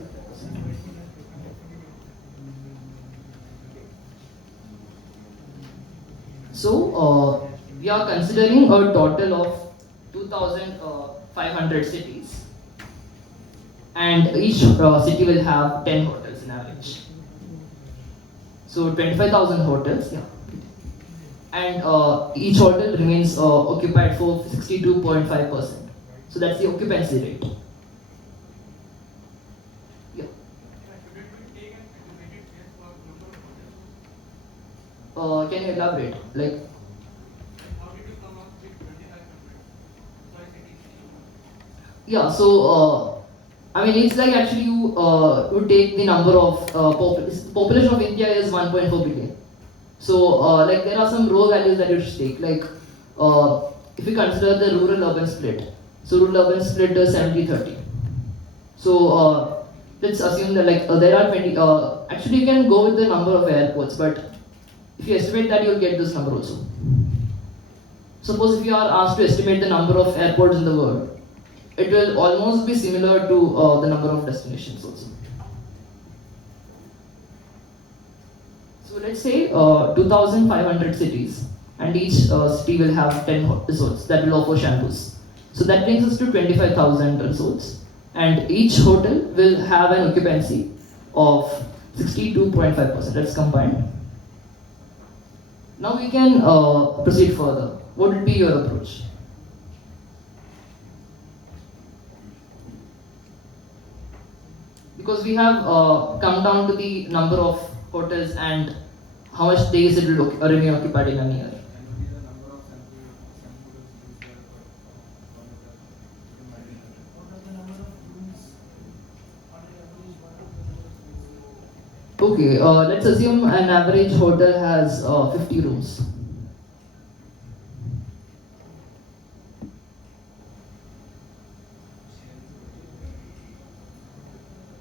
So we are considering a total of 2,500 cities, and each city will have 10 hotels in average. So 25,000 hotels, yeah. And each hotel remains occupied for 62.5%. So that's the occupancy rate. Can you elaborate? Like, How did you come up with 2500? Sorry, cities. yeah. So I mean, it's like actually you take the number of population of India is 1.4 billion. So like there are some raw values that you should take. Like if you consider the rural-urban split, so rural-urban split is 70-30. So let's assume that like there are 20. Actually, you can go with the number of airports, but if you estimate that, you'll get this number also. Suppose if you are asked to estimate the number of airports in the world, it will almost be similar to the number of destinations also. So let's say 2,500 cities, and each city will have 10 resorts that will offer shampoos. So that brings us to 25,000 resorts, and each hotel will have an occupancy of 62.5%. That's combined. Now we can proceed further. What would be your approach? Because we have come down to the number of hotels and how much days it will remain occupied in a year. What are the number of rooms on an average? What are the Okay, let's assume an average hotel has 50 rooms.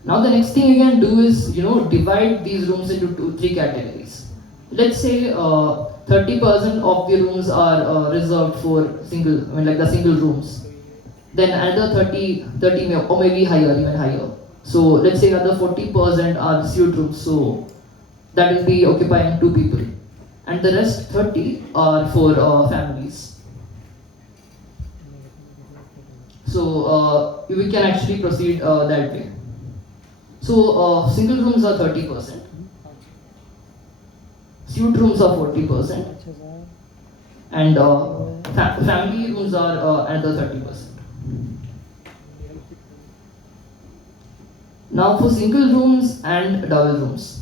Now the next thing you can do is, divide these rooms into three categories. Let's say 30% of the rooms are reserved for the single rooms. Then another 30 or maybe higher, even higher. So let's say another 40% are suite rooms. So that will be occupying 2 people. And the rest 30 are for families. So we can actually proceed that way. So single rooms are 30%, suite rooms are 40%, and family rooms are another 30%. Now for single rooms and double rooms,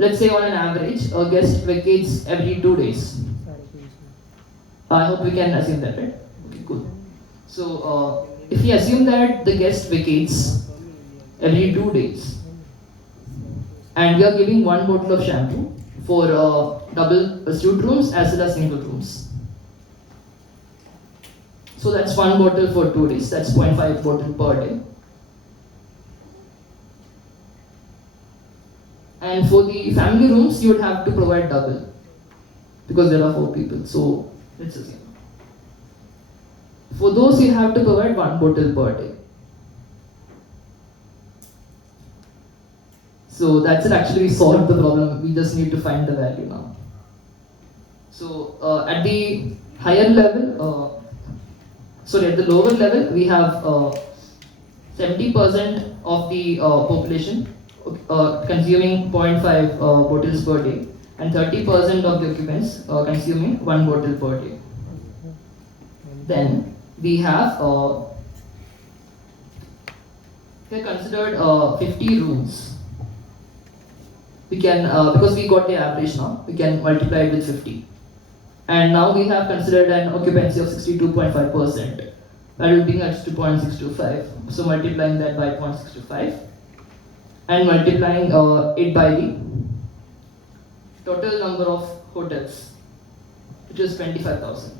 let's say on an average, a guest vacates every 2 days. I hope we can assume that, right? Okay, cool. So if we assume that the guest vacates every 2 days, and we are giving one bottle of shampoo for double suite rooms as well as single rooms. So that's one bottle for 2 days. That's 0.5 bottle per day. And for the family rooms, you would have to provide double because there are 4 people. So let's assume. For those, you have to provide one bottle per day. So that's it. Actually, we solved the problem. We just need to find the value now. So at the higher level, at the lower level, we have 70% of the population consuming 0.5 bottles per day, and 30% of the occupants consuming 1 bottle per day. Then we have we considered 50 rooms. We can because we got the average now, we can multiply it with 50. And now we have considered an occupancy of 62.5%. That will bring us to 0.625. So multiplying that by 0.625 and multiplying it by the total number of hotels, which is 25,000.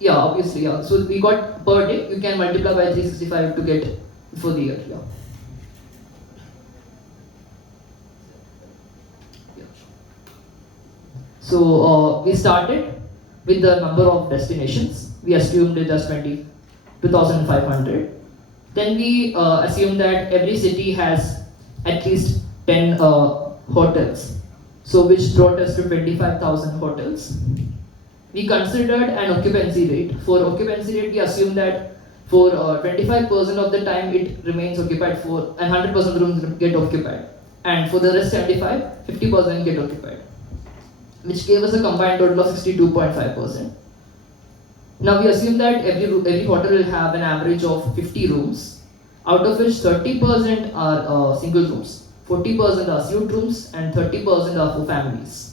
Yeah, obviously, yeah. So we got per day, you can multiply by 365 to get for the year, yeah. So we started with the number of destinations. We assumed it as 2,500. Then we assumed that every city has at least 10 hotels. So which brought us to 25,000 hotels. We considered an occupancy rate. For occupancy rate, we assumed that for 25% of the time it remains occupied and 100% of the rooms get occupied. And for the rest 50% get occupied, which gave us a combined total of 62.5%. Now we assume that every hotel will have an average of 50 rooms, out of which 30% are single rooms, 40% are suite rooms, and 30% are for families.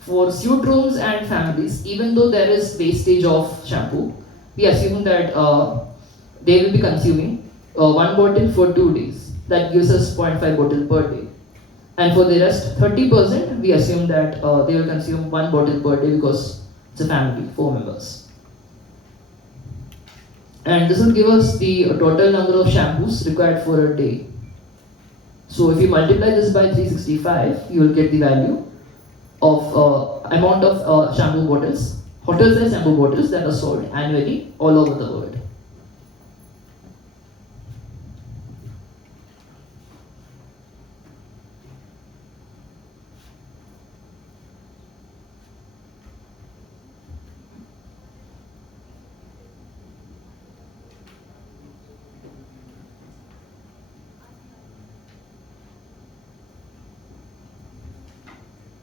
For suite rooms and families, even though there is wastage of shampoo, we assume that they will be consuming 1 bottle for 2 days. That gives us 0.5 bottle per day. And for the rest, 30%, we assume that they will consume 1 bottle per day because it's a family, 4 members. And this will give us the total number of shampoos required for a day. So if you multiply this by 365, you will get the value of amount of shampoo bottles, hotel size shampoo bottles that are sold annually all over the world.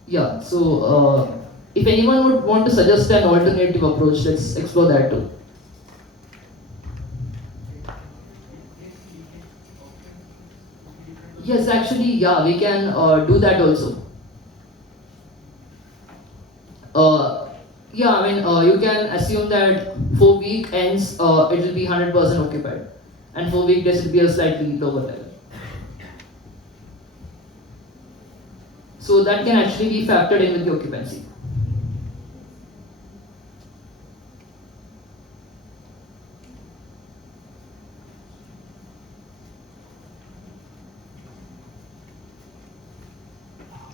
Yeah, so if anyone would want to suggest an alternative approach, let's explore that too. Yes, actually, yeah, we can do that also. Yeah, I mean, you can assume that for weekends it will be 100% occupied, and for weekdays it will be a slightly lower level. So that can actually be factored in with the occupancy.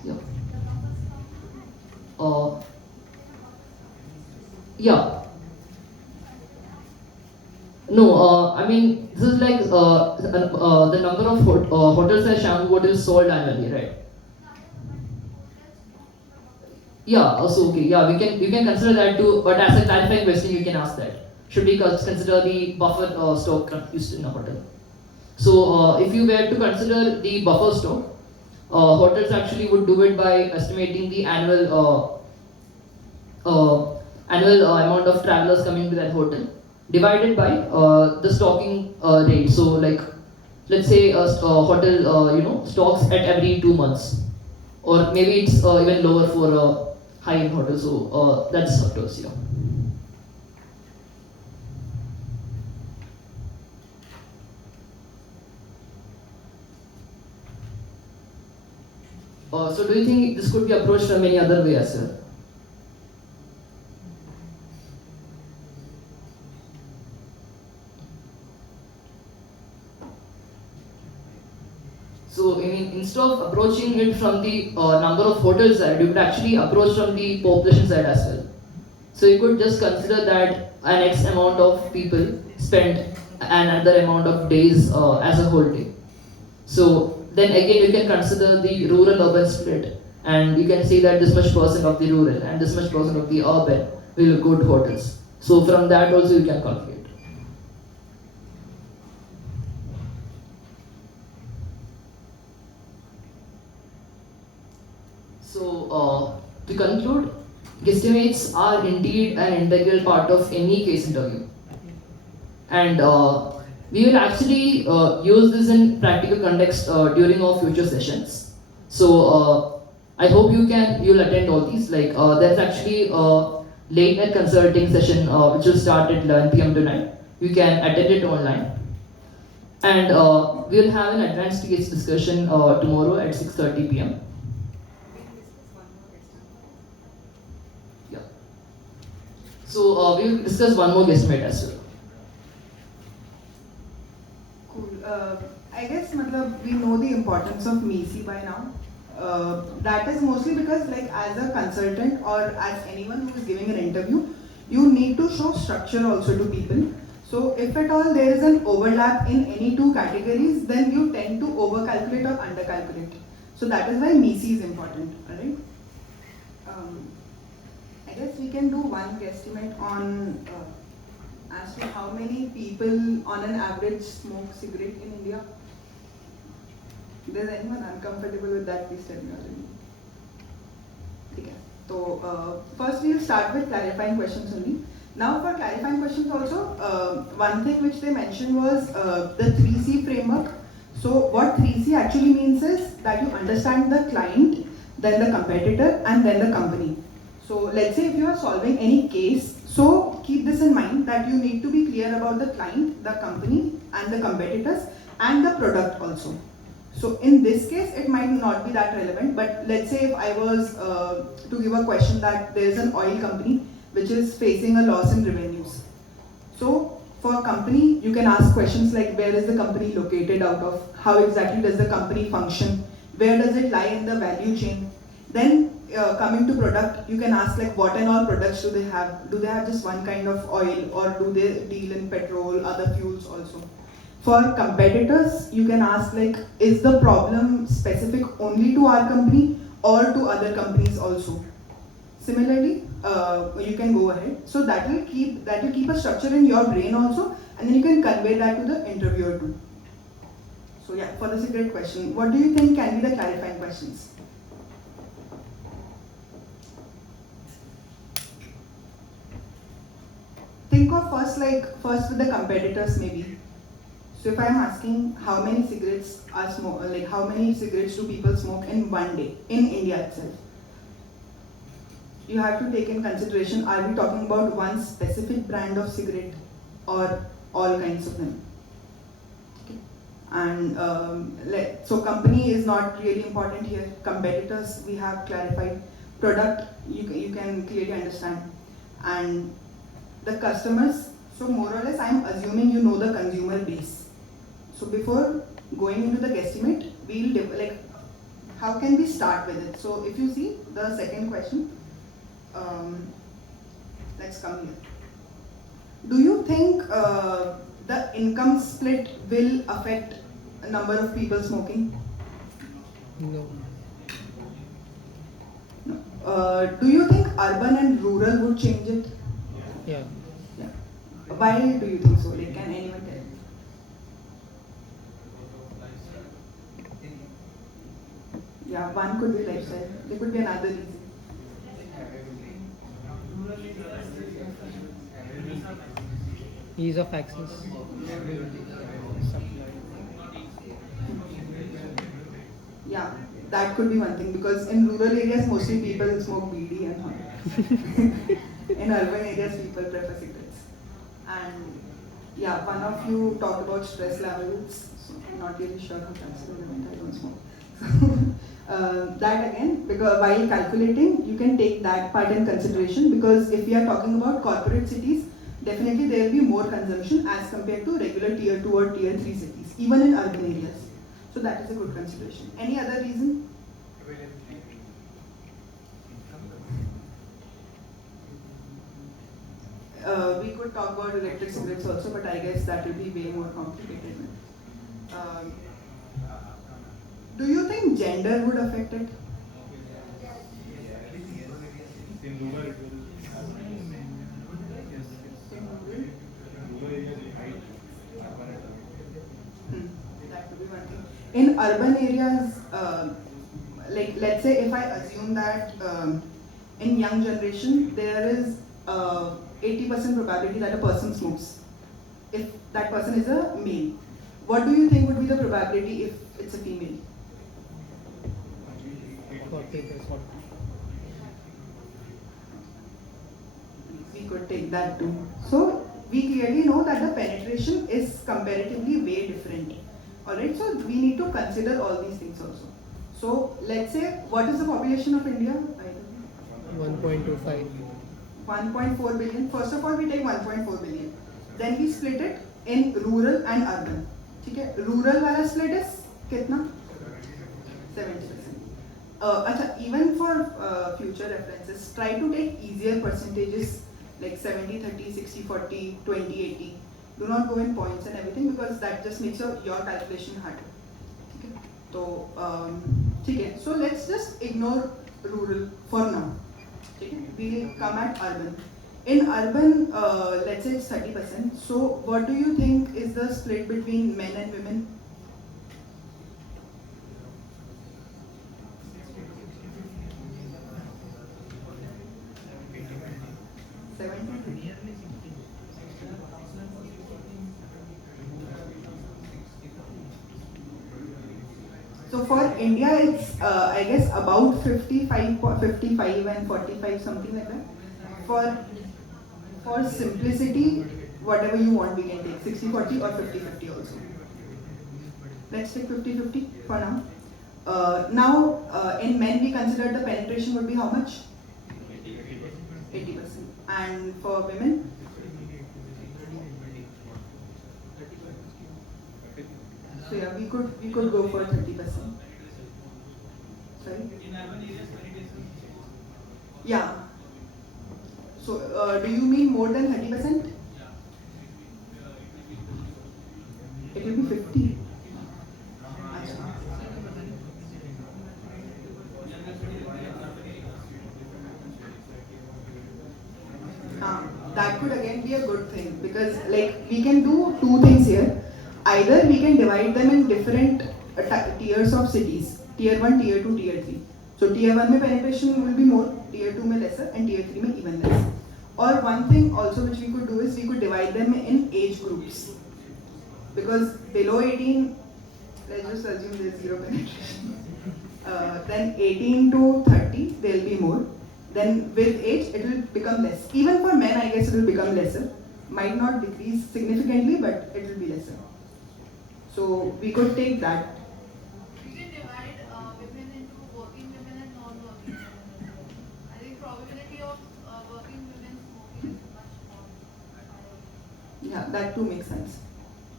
Yeah. Yeah. No, I mean, this is like the number of hotels that shampoo bottles sold annually, right? Yeah, also okay. Yeah, we can consider that too. But as a clarifying question, you can ask that. Should we consider the buffer stock used in a hotel? So if you were to consider the buffer stock, hotels actually would do it by estimating the amount of travelers coming to that hotel divided by the stocking rate. So like let's say a hotel stocks at every 2 months, or maybe it's even lower for a high-end hotel. So that's factors, yeah. So do you think this could be approached from any other way as well? So I mean, instead of approaching it from the number of hotels side, you could actually approach from the population side as well. So you could just consider that an X amount of people spend another amount of days as a whole day. So then again you can consider the rural-urban split, and you can say that this much percent of the rural and this much percent of the urban will go to hotels. So from that also you can calculate. So to conclude, guesstimates are indeed an integral part of any case interview, and we will actually use this in practical context during our future sessions. So I hope you'll attend all these. Like there's actually a late night consulting session which will start at 11 p.m. tonight. You can attend it online, and we'll have an advanced case discussion tomorrow at 6:30 p.m. Yeah. So we'll discuss one more guesstimate as well. Cool. I guess we know the importance of MECE by now. That is mostly because like as a consultant or as anyone who is giving an interview, you need to show structure also to people. So if at all there is an overlap in any two categories, then you tend to overcalculate or undercalculate. So that is why MECE is important, alright? I guess we can do one guesstimate on as to how many people on an average smoke cigarette in India. If there's anyone uncomfortable with that, please tell me already. Okay. So first we'll start with clarifying questions only. Now for clarifying questions also, one thing which they mentioned was the 3C framework. So what 3C actually means is that you understand the client, then the competitor, and then the company. So let's say if you are solving any case, so keep this in mind that you need to be clear about the client, the company, and the competitors, and the product also. So in this case, it might not be that relevant, but let's say if I was to give a question that there is an oil company which is facing a loss in revenues. So for a company, you can ask questions like where is the company located out of, how exactly does the company function, where does it lie in the value chain. Then coming to product, you can ask like what and all products do they have? Do they have just one kind of oil, or do they deal in petrol, other fuels also? For competitors, you can ask like, is the problem specific only to our company or to other companies also? Similarly, you can go ahead. So that will keep a structure in your brain also, and then you can convey that to the interviewer too. So yeah, for the cigarette question, what do you think can be the clarifying questions? Think of first with the competitors maybe. So if I am asking how many cigarettes are how many cigarettes do people smoke in one day in India itself? You have to take in consideration, are we talking about one specific brand of cigarette or all kinds of them? Okay. And so company is not really important here. Competitors we have clarified. Product you can clearly understand. And the customers, so more or less I'm assuming you know the consumer base. So before going into the guesstimate, we'll how can we start with it? So if you see the second question, let's come here. Do you think the income split will affect number of people smoking? No. No. Do you think urban and rural would change it? Yeah. Yeah. Why do you think so? Like, can anyone tell? Yeah, one could be lifestyle. There could be another reason. Ease of access. Yeah, that could be one thing because in rural areas mostly people smoke BD and all. In urban areas people prefer cigarettes. And yeah, one of you talked about stress levels. So I'm not really sure how that's relevant. I don't smoke. That again, because while calculating, you can take that part in consideration because if we are talking about corporate cities, definitely there will be more consumption as compared to regular tier 2 or tier 3 cities, even in urban areas. So that is a good consideration. Any other reason? We could talk about electric cigarettes also, but I guess that will be way more complicated. Do you think gender would affect it? That could be one thing. In urban areas, like let's say if I assume that in young generation there is 80% probability that a person smokes, if that person is a male, what do you think would be the probability if it's a female? 40%. We could take that too. So we clearly know that the penetration is comparatively way different. Alright, so we need to consider all these things also. So let's say, what is the population of India? 1.25. 1.4 billion. First of all, we take 1.4 billion. Then we split it in rural and urban. Okay? Rural wala split is kitna? 70%. Even for future references, try to take easier percentages like 70, 30, 60, 40, 20, 80. Do not go in points and everything because that just makes your calculation harder. Okay? So let's just ignore rural for now. Okay? We'll come at urban. In urban, let's say it's 30%. So what do you think is the split between men and women? So for India, it's I guess about 55 and 45, something like that. For simplicity, whatever you want, we can take 60-40 or 50-50 also. Let's take 50-50 for now. Now, in men, we consider the penetration would be how much? 80%. And for women? So yeah, we could go for 30%. Sorry? In urban areas, penetration? Yeah. So do you mean more than 30%? It will be 50. That could again be a good thing because like we can do two things here. Either we can divide them in different tiers of cities. Tier 1, Tier 2, Tier 3. So Tier 1 mein penetration will be more, Tier 2 mein lesser and Tier 3 mein even less. Or one thing also which we could do is we could divide them in age groups. Because below 18, let's just assume there's zero penetration. Then 18 to 30, there will be more. Then with age, it will become less. Even for men, I guess it will become lesser. Might not decrease significantly, but it will be lesser. So we could take that. We can divide women into working women and non-working women. I think probability of working women smoking is much more higher. Yeah, that too makes sense.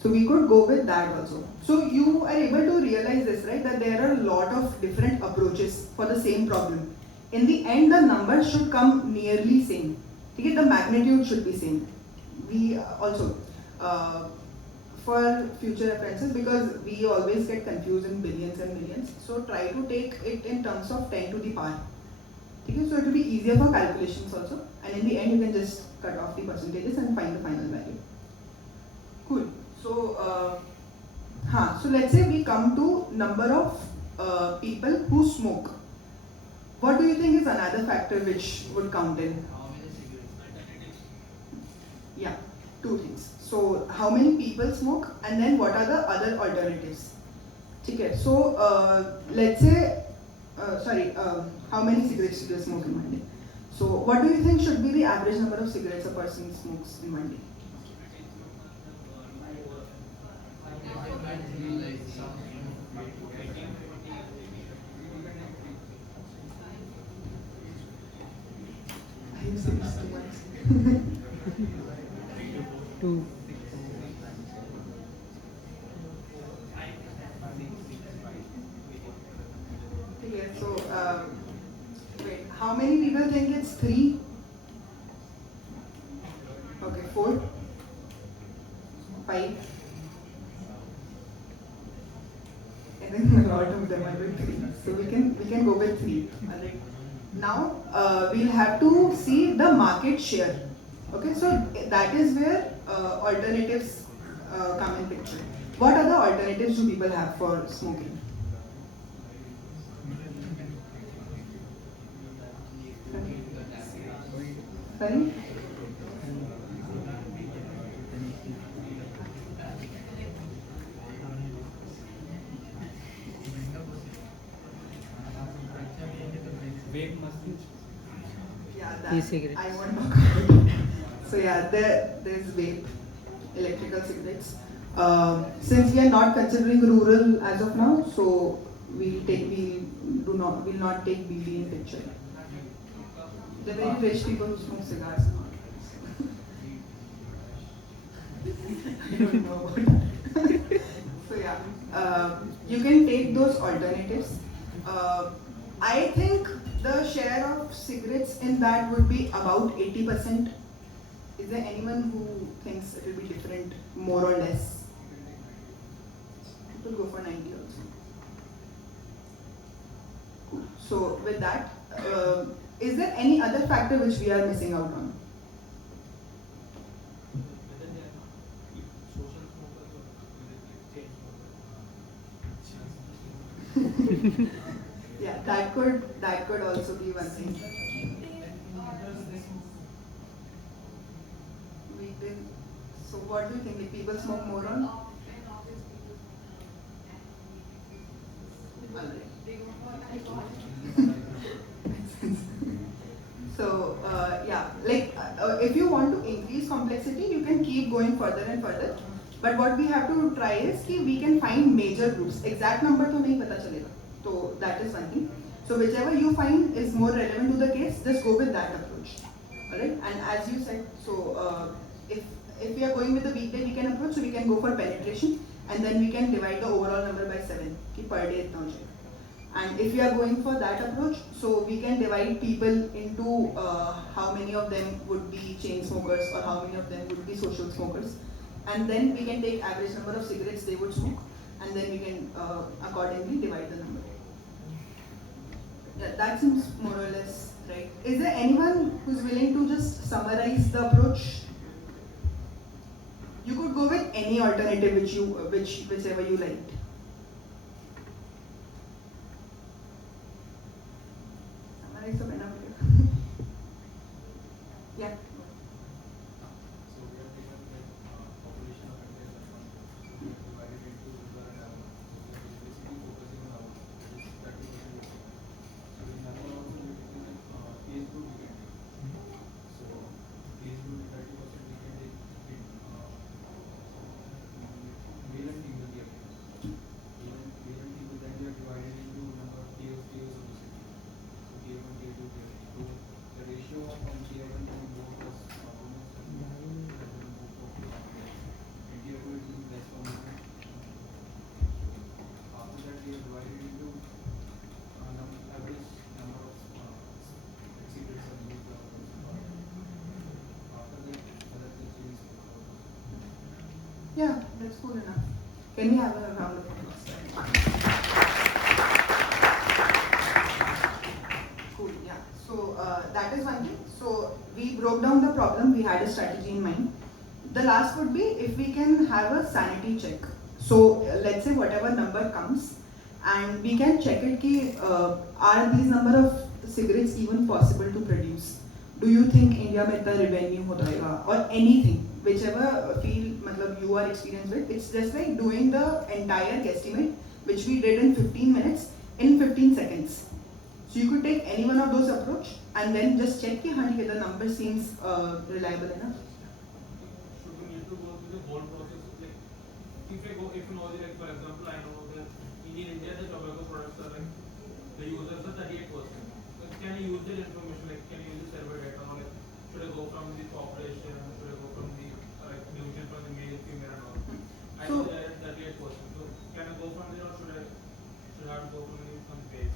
So we could go with that also. So you are able to realize this, right? That there are a lot of different approaches for the same problem. In the end, the numbers should come nearly same. Okay, the magnitude should be same. We also, for future references, because we always get confused in billions and millions. So try to take it in terms of 10 to the power. Okay, so it will be easier for calculations also, and in the end you can just cut off the percentages and find the final value. Cool. So, so let's say we come to number of people who smoke. What do you think is another factor which would count in? Yeah, two things. So how many people smoke, and then what are the other alternatives? Okay, so let's say, how many cigarettes do you smoke in one day? So what do you think should be the average number of cigarettes a person smokes in one day? Are you serious too much? Two. Okay, so wait, how many people think it's 3? Okay, 4, 5. I think a lot of them are with 3. So we can go with 3. Alright. Now we'll have to see the market share. Okay, so that is where alternatives come in picture. What other alternatives do people have for smoking? Sorry? Vape machines. Yeah, that E-cigarettes. I want to talk about. So yeah, there's vape, electrical cigarettes. Since we are not considering rural as of now, so we'll not take BD in picture. The very rich people who smoke cigars. I don't know about that. So yeah, you can take those alternatives. I think the share of cigarettes in that would be about 80%. Is there anyone who thinks it will be different, more or less? People go for 90 also. Cool. So with that, is there any other factor which we are missing out on? Yeah, that could also be one thing. So what do you think? Like people smoke more on? So yeah, like if you want to increase complexity, you can keep going further and further. But what we have to try is कि we can find major groups. Exact number तो नहीं पता चलेगा. So that is one thing. So whichever you find is more relevant to the case, just go with that approach. Alright. And as you said, so if we are going with the weekday weekend approach, so we can go for penetration, and then we can divide the overall number by 7 कि per day इतना हो जाएगा. And if we are going for that approach, so we can divide people into how many of them would be chain smokers or how many of them would be social smokers. And then we can take average number of cigarettes they would smoke, and then we can accordingly divide the number. Yeah, that seems more or less right. Is there anyone who's willing to just summarize the approach? You could go with any alternative whichever you liked. Summarize the pen up here. Yeah. So we have taken the population of India divided into rural and urban. So we are basically focusing on urban, that is 30%. So in urban also we are taking age group we can take. So age group 30% we can take male and female we have taken. Male and female, then we are divided into number of tiers of the city. So tier 1, tier 2, That's cool enough. Can we have a round of applause? Cool, yeah. So that is one thing. So we broke down the problem, we had a strategy in mind. The last would be if we can have a sanity check. So let's say whatever number comes, and we can check it ki, are these number of cigarettes even possible to produce? Do you think India में इतना revenue हो जाएगा? Or anything, whichever field मतलब you are experienced with, it's just like doing the entire guesstimate, which we did in 15 minutes, in 15 seconds. So you could take any one of those approach and then just check कि हाँ ठीक है, the number seems reliable enough. Should we need to go through the whole process? Like, if you know, like for example, I know that in India the tobacco products are like the users are 38%. So can you use that information? Like, can you use the survey data? Or like, should I go from the population? Should I go from the division from the male, female, and all? I know that 38%. So can I go from there, or should I have to go from the page?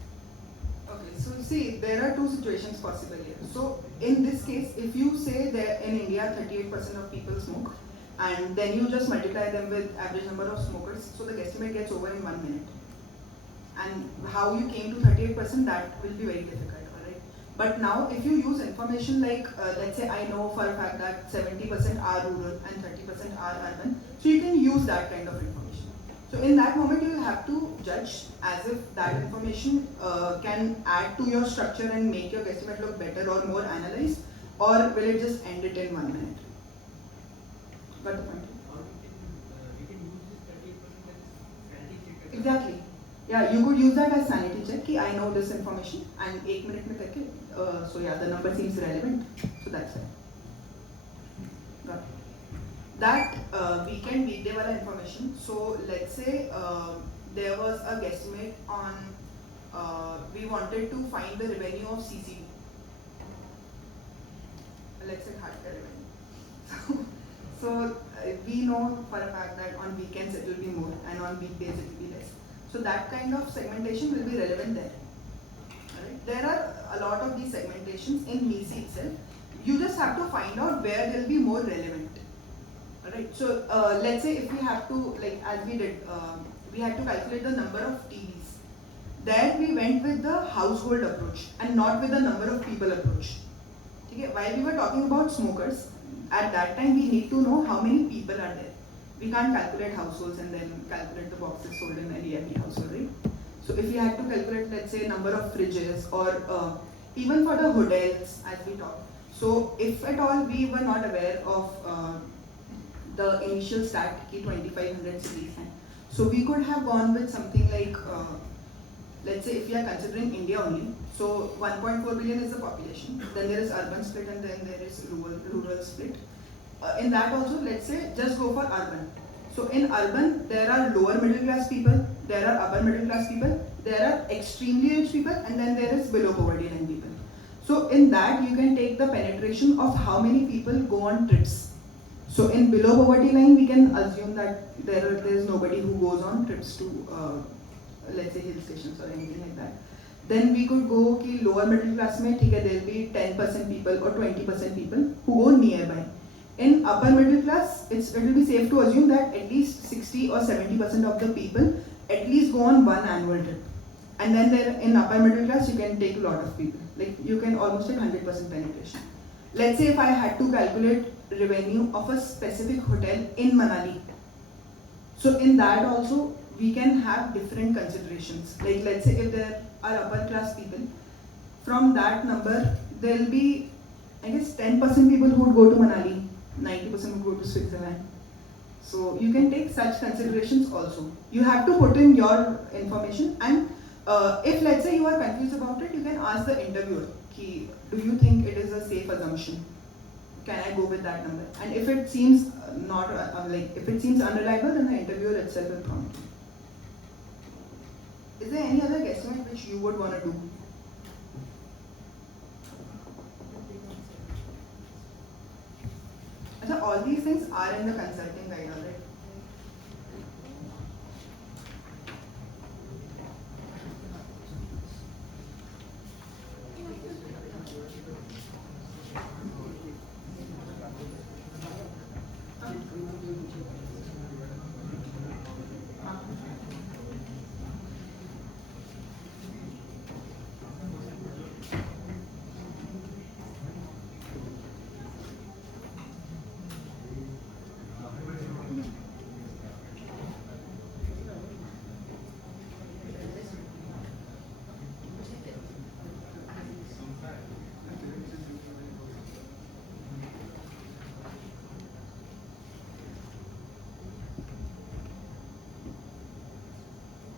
Okay, so see, there are two situations possible here. So in this case, if you say that in India 38% of people smoke, and then you just multiply them with average number of smokers, so the guesstimate gets over in 1 minute. And how you came to 38%, that will be very difficult, alright? But now if you use information like, let's say I know for a fact that 70% are rural and 30% are urban, so you can use that kind of information. So in that moment, you will have to judge as if that information can add to your structure and make your guesstimate look better or more analyzed, or will it just end it in 1 minute? Got the point? Or we can use this 38% as sanity check. Exactly. Yeah, you could use that as sanity check. Ki I know this information and 1 minute mein karke, so yeah, the number seems relevant. So that's it. Got it. That weekday wala information. So let's say there was a guesstimate on, we wanted to find the revenue of CCD. Let's say hardware revenue. So we know for a fact that on weekends it will be more and on weekdays it will be less. So that kind of segmentation will be relevant there. Alright? There are a lot of these segmentations in MECE itself. You just have to find out where they will be more relevant. Alright, so let's say if we have to, like as we did, we had to calculate the number of TVs. There we went with the household approach and not with the number of people approach. Okay, while we were talking about smokers, at that time we need to know how many people are there. We can't calculate households and then calculate the boxes sold in any household, right? So if we had to calculate, let's say, number of fridges or even for the hotels as we talked. So if at all we were not aware of the initial stat ki 2500 cities hain. So we could have gone with something like, let's say if we are considering India only, so 1.4 billion is the population, then there is urban split and then there is rural split. In that also, let's say just go for urban. So in urban, there are lower middle class people, there are upper middle class people, there are extremely rich people, and then there is below poverty line people. So in that, you can take the penetration of how many people go on trips. So in below poverty line, we can assume that there is nobody who goes on trips to, let's say, hill stations or anything like that. Then we could go ki lower middle class mein, there will be 10% people or 20% people who go nearby. In upper middle class, it will be safe to assume that at least 60 or 70% of the people at least go on one annual trip. And then there in upper middle class, you can take a lot of people. Like you can almost take 100% penetration. Let's say if I had to calculate revenue of a specific hotel in Manali. So in that also, we can have different considerations. Like let's say if there are upper class people, from that number, there will be, I guess, 10% people who would go to Manali, 90% would go to Switzerland. So you can take such considerations also. You have to put in your information, and if let's say you are confused about it, you can ask the interviewer, ki, do you think it is a safe assumption? Can I go with that number? And if it seems not if it seems unreliable, then the interviewer itself will prompt you. Is there any other guesstimate which you would want to do? So all these things are in the consulting guide, alright?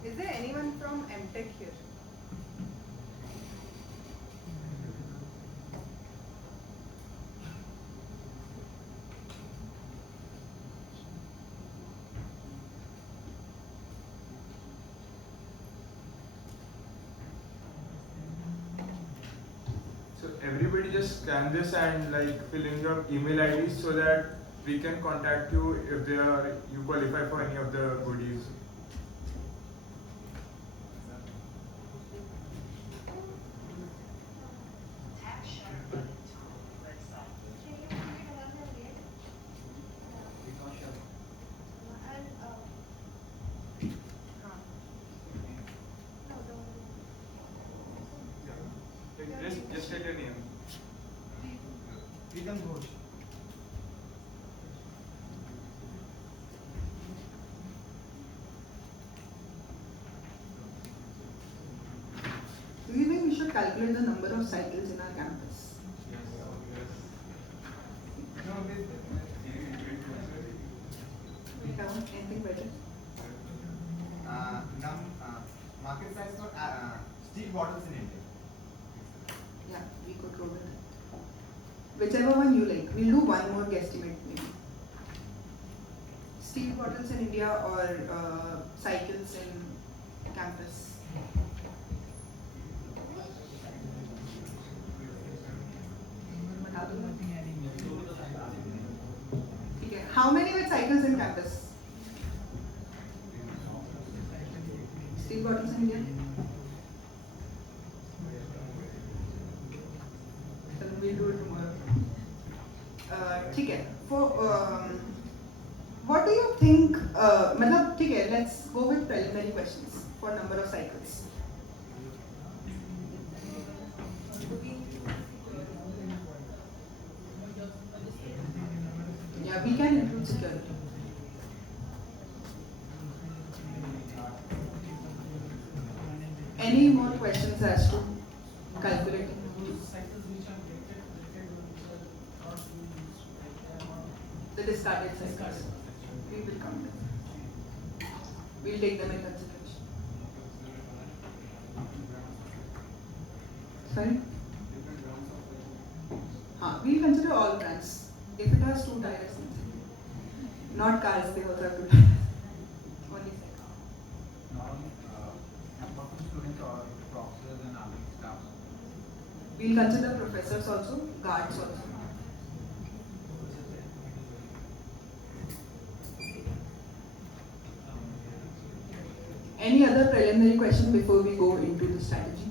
Is there anyone from MTech here? So everybody just scan this and like fill in your email ID so that we can contact you if you qualify for any of the goodies. Just state your name. Freedom Ghosh. Do you think we should calculate the number of cycles in our campus? No, Anything better? Market size for steel bottles in India. Yeah, we could go with that. Whichever one you like. We'll do one more guesstimate maybe. Steel bottles in India or cycles in campus. Okay. How many with cycles in campus? Steel bottles in India? We'll do it tomorrow. ठीक है. What do you think? मतलब ठीक है. Let's go with preliminary questions for number of cycles. Yeah, we can include security. Any more questions as to calculating? Cycles which are rated or not being used, like they are not The discarded cycles. We will come to them. We'll take them in consideration. Sorry? We'll consider all brands. If it has two tires, not cars, they also have two tires. Only cycles. Students or professors and army staff. We'll consider professors also, guards also. Any other preliminary question before we go into the strategy?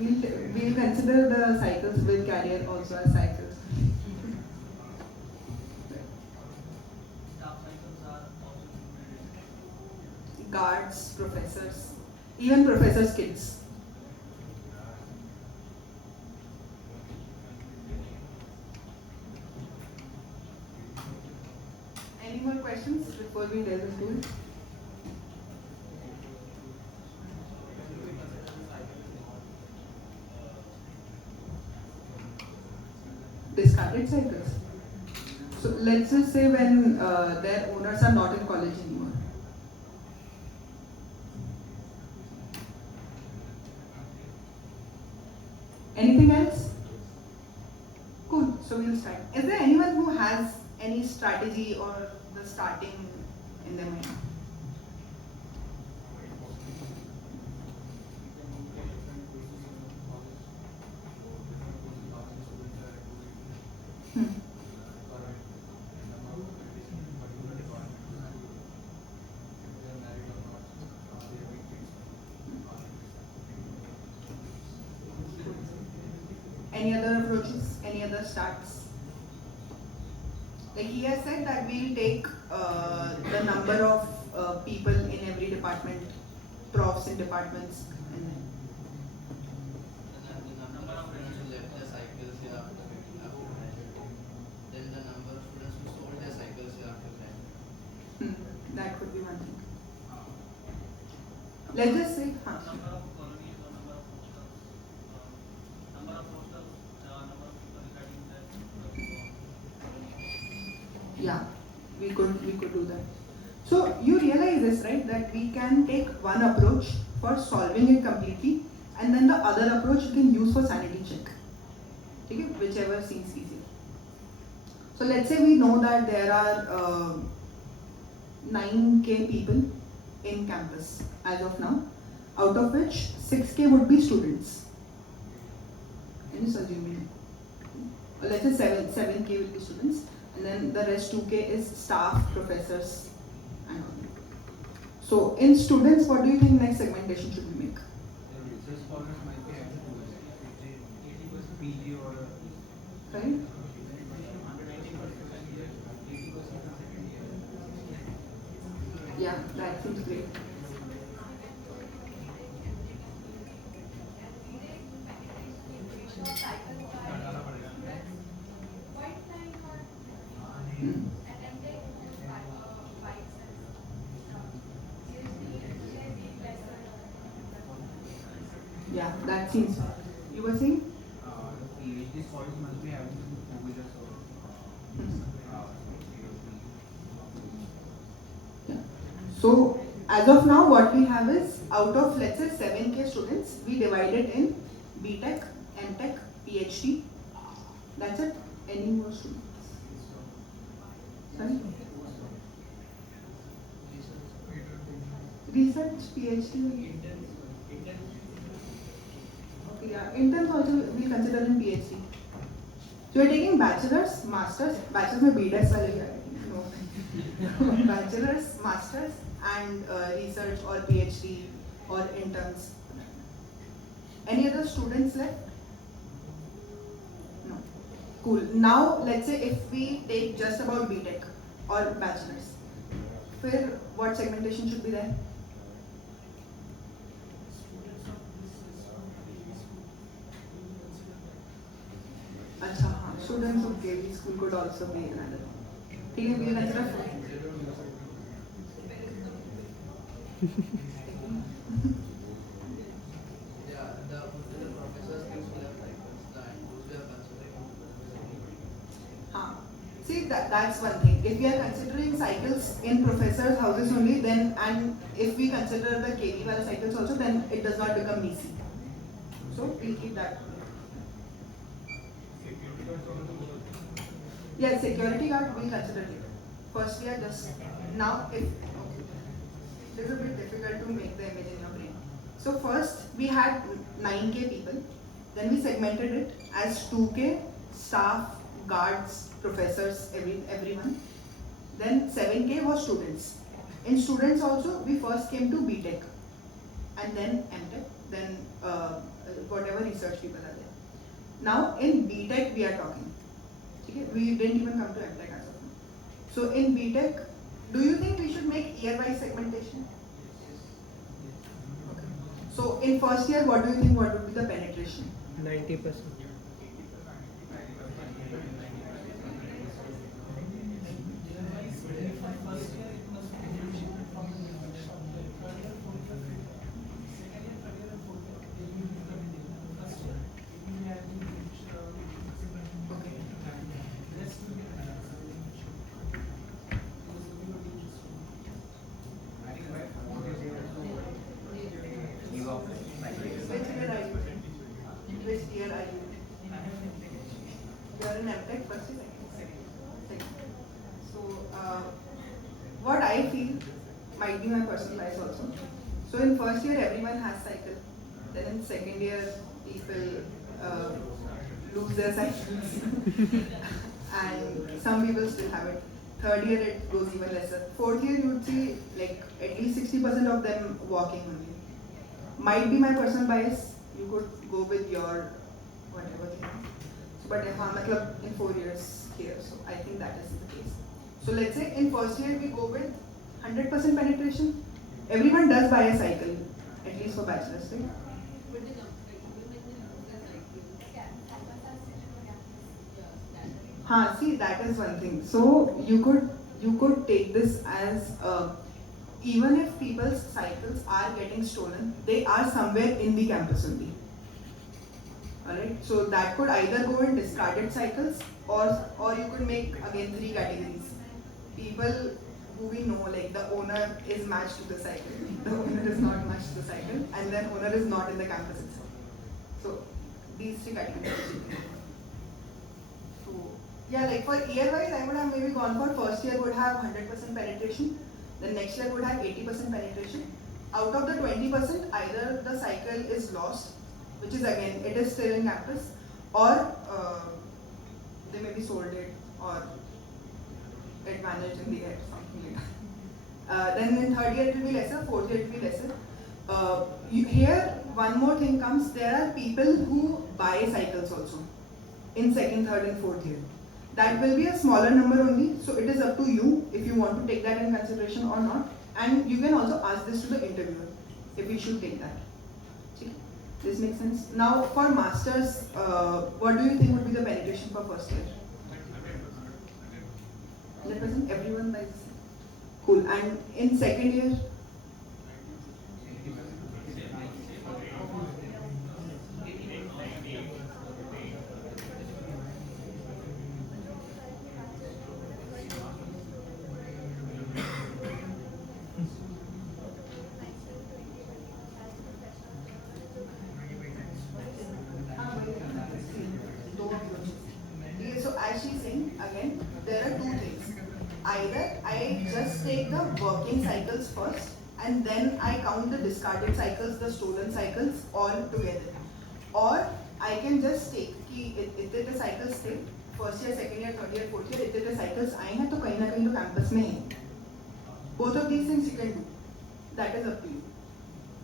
We'll consider the cycles with carrier also as cycles. Guards, professors, even professors' kids. Any more questions before we delve into it? Discarded cycles. So let's just say when their owners are not in college anymore. Anything else? Cool. So we'll start. Is there anyone who has any strategy or the starting in their mind? Any other approaches? Any other starts? Like he has said that we'll take the number of people in every department, profs in departments, and then The number of students who left their cycles here after graduating. Then the number of students who sold their cycles here after graduating. that could be one thing. Let's just say, Number of colonies or number of posters, number of posters, number of people regarding that. yeah, we could do that. So you realize this, right? That we can take one approach for solving it completely, and then the other approach you can use for sanity check. Okay, whichever seems easier. So let's say we know that there are 9K people in campus as of now, out of which 6K would be students. Can you assume? Or let's say 7K will be students, and then the rest 2K is staff, professors, and all. So in students, what do you think next segmentation should we make? Research scholars might be having 80% PG or Right? Yeah, that seems great. Yeah, that seems. You were saying? PhD scholars must be having some two-wheelers or So as of now, what we have is out of let's say 7K students, we divided in BTech, MTech, PhD. That's it. Any more students? Sorry? Research, PhD. Okay, yeah, interns also we consider in PhD. So you're taking bachelor's, master's, bachelor's में BDES वाले ही आएंगे, no. Bachelor's, master's, and research or PhD or interns. Any other students left? No. Cool. Now let's say if we take just about BTech or bachelor's, फिर what segmentation should be there? अच्छा हाँ, students of KV school could also be another. ठीक है, we consider. Yeah, the professors used to have cycles, and those we are considering. हाँ. See that's one thing. If we are considering cycles in professors' houses only, then and if we consider the KV wala cycles also, then it does not become MECE. So we'll keep that. Yeah, security guard we'll consider later. First we are just now if okay. It is a bit difficult to make the image in your brain. So first we had 9K people, then we segmented it as 2K staff, guards, professors, everyone. Then 7K was students. In students also we first came to BTech, and then MTech, then whatever research people are there. Now in BTech we are talking. Okay? We didn't even come to MTech as of now. So in BTech, do you think we should make year-wise segmentation? Okay. So in first year, what do you think what would be the penetration? 90%. Which year are you? You are in MTech first year? Second. So what I feel might be my personal bias also. So in first year everyone has cycle. Then in second year people lose their cycles. And some people still have it. Third year it goes even lesser. Fourth year you would see like at least 60% of them walking only. Might be my personal bias. You could go with your whatever thing. But हाँ मतलब in 4 years here. So I think that is the case. So let's say in first year we go with 100% penetration. Everyone does buy a cycle, at least for bachelors, right? See, that is one thing. So you could take this as even if people's cycles are getting stolen, they are somewhere in the campus only. Alright, so that could either go in discarded cycles, or you could make again 3 categories. People who we know, like the owner is matched to the cycle, the owner is not matched to the cycle, and then owner is not in the campus itself. So these 3 categories. So yeah, like for year wise, I would have maybe gone for first year would have 100% penetration, then next year would have 80% penetration. Out of the 20%, either the cycle is lost, which is again, it is still in campus, or they maybe sold it, or it vanished in the air, something like that. Then in third year it will be lesser, fourth year it will be lesser. Here, one more thing comes, there are people who buy cycles also in second, third and fourth year. That will be a smaller number only, so it is up to you if you want to take that in consideration or not. And you can also ask this to the interviewer, if we should take that. This makes sense? Now for masters, what do you think would be the penetration for first year? 100%? Everyone buys. Cool. And in second year? So as she's saying, again, there are 2 things. Either I just take the working cycles first, and then I count the discarded cycles, the stolen cycles all together. Or I can just take कि इतने cycles थे, first year, second year, third year, fourth year, इतने cycles आए हैं तो कहीं ना कहीं तो campus में हैं. Both of these things you can do. That is up to you.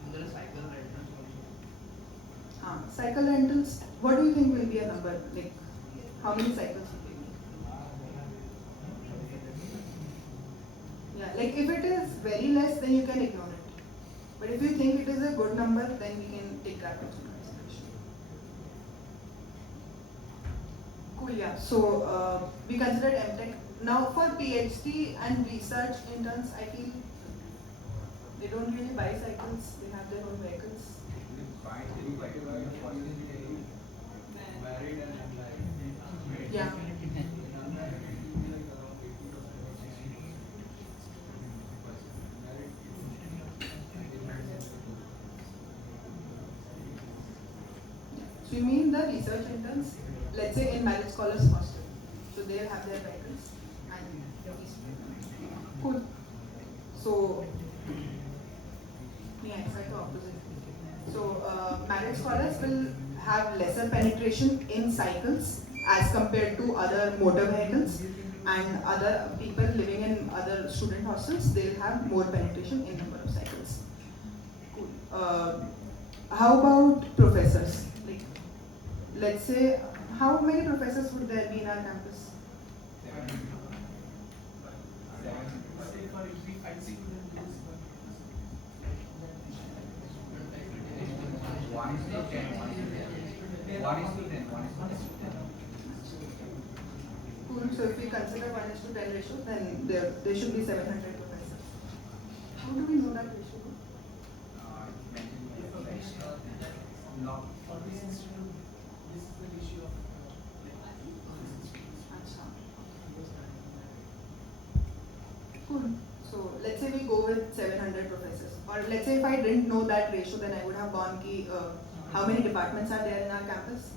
And there are cycle rentals also. Cycle rentals, what do you think will be a number? Like, how many cycles will be? Yeah, like if it is very less, then you can ignore it. But if you think it is a good number, then we can take that into consideration. Cool, yeah. So we considered MTech. Now for PhD and research interns, I feel they don't really buy cycles, they have their own vehicles. Married and unmarried. Yeah. So you mean the research interns, let's say in marriage scholars hostel, so they'll have their vehicles and cool. So yeah, it's like the opposite. So marriage scholars will have lesser penetration in cycles as compared to other motor vehicles, and other people living in other student hostels, they'll have more penetration in number of cycles. Cool. How about professors? Like, let's say, how many professors would there be in our campus? Say for every 5 students, there is one. 1 is to 10, 1 is to 10. 1 is to 10, 1 is to 10. Cool. So if we consider 1:10 ratio, then there should be 700 professors. How do we know that ratio? Not For this institute, this is the ratio of Achha. Cool. So let's say we go with 700 professors, or let's say if I didn't know that ratio, then I would have gone ki how many departments are there in our campus?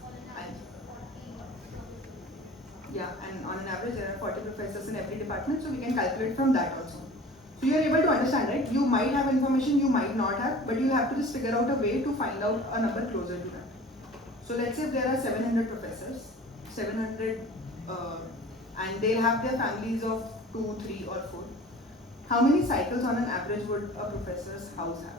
Yeah, and on an average there are 40 professors in every department, so we can calculate from that also. So you are able to understand, right? You might have information, you might not have, but you have to just figure out a way to find out a number closer to that. So let's say if there are 700 professors, 700, and they have their families of 2, 3 or 4. How many cycles on an average would a professor's house have?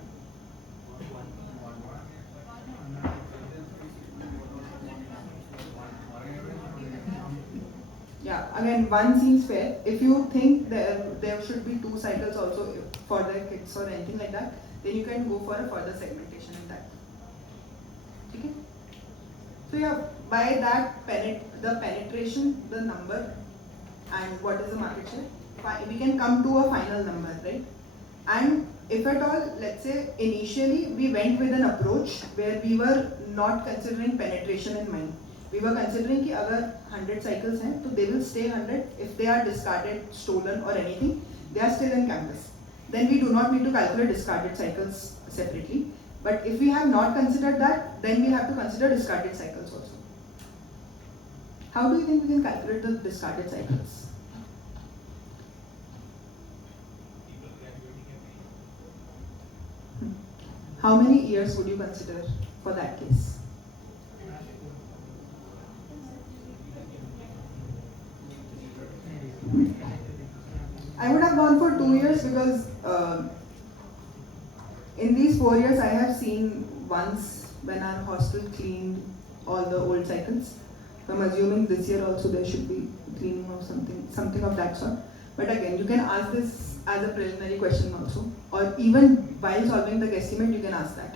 Yeah, again, one seems fair. If you think there should be 2 cycles also for the kids or anything like that, then you can go for a further segmentation in that. Okay? So yeah, by that the penetration, the number, and what is the market share, we can come to a final number, right? And if at all, let's say initially we went with an approach where we were not considering penetration in mind. We were considering कि अगर 100 cycles हैं, तो they will stay 100. If they are discarded, stolen or anything, they are still in campus. Then we do not need to calculate discarded cycles separately. But if we have not considered that, then we have to consider discarded cycles also. How do you think we can calculate the discarded cycles? How many years would you consider for that case? I would have gone for 2 years because in these 4 years I have seen once when our hostel cleaned all the old cycles. So I'm assuming this year also there should be cleaning or something of that sort. But again, you can ask this as a preliminary question also, or even while solving the guesstimate, you can ask that.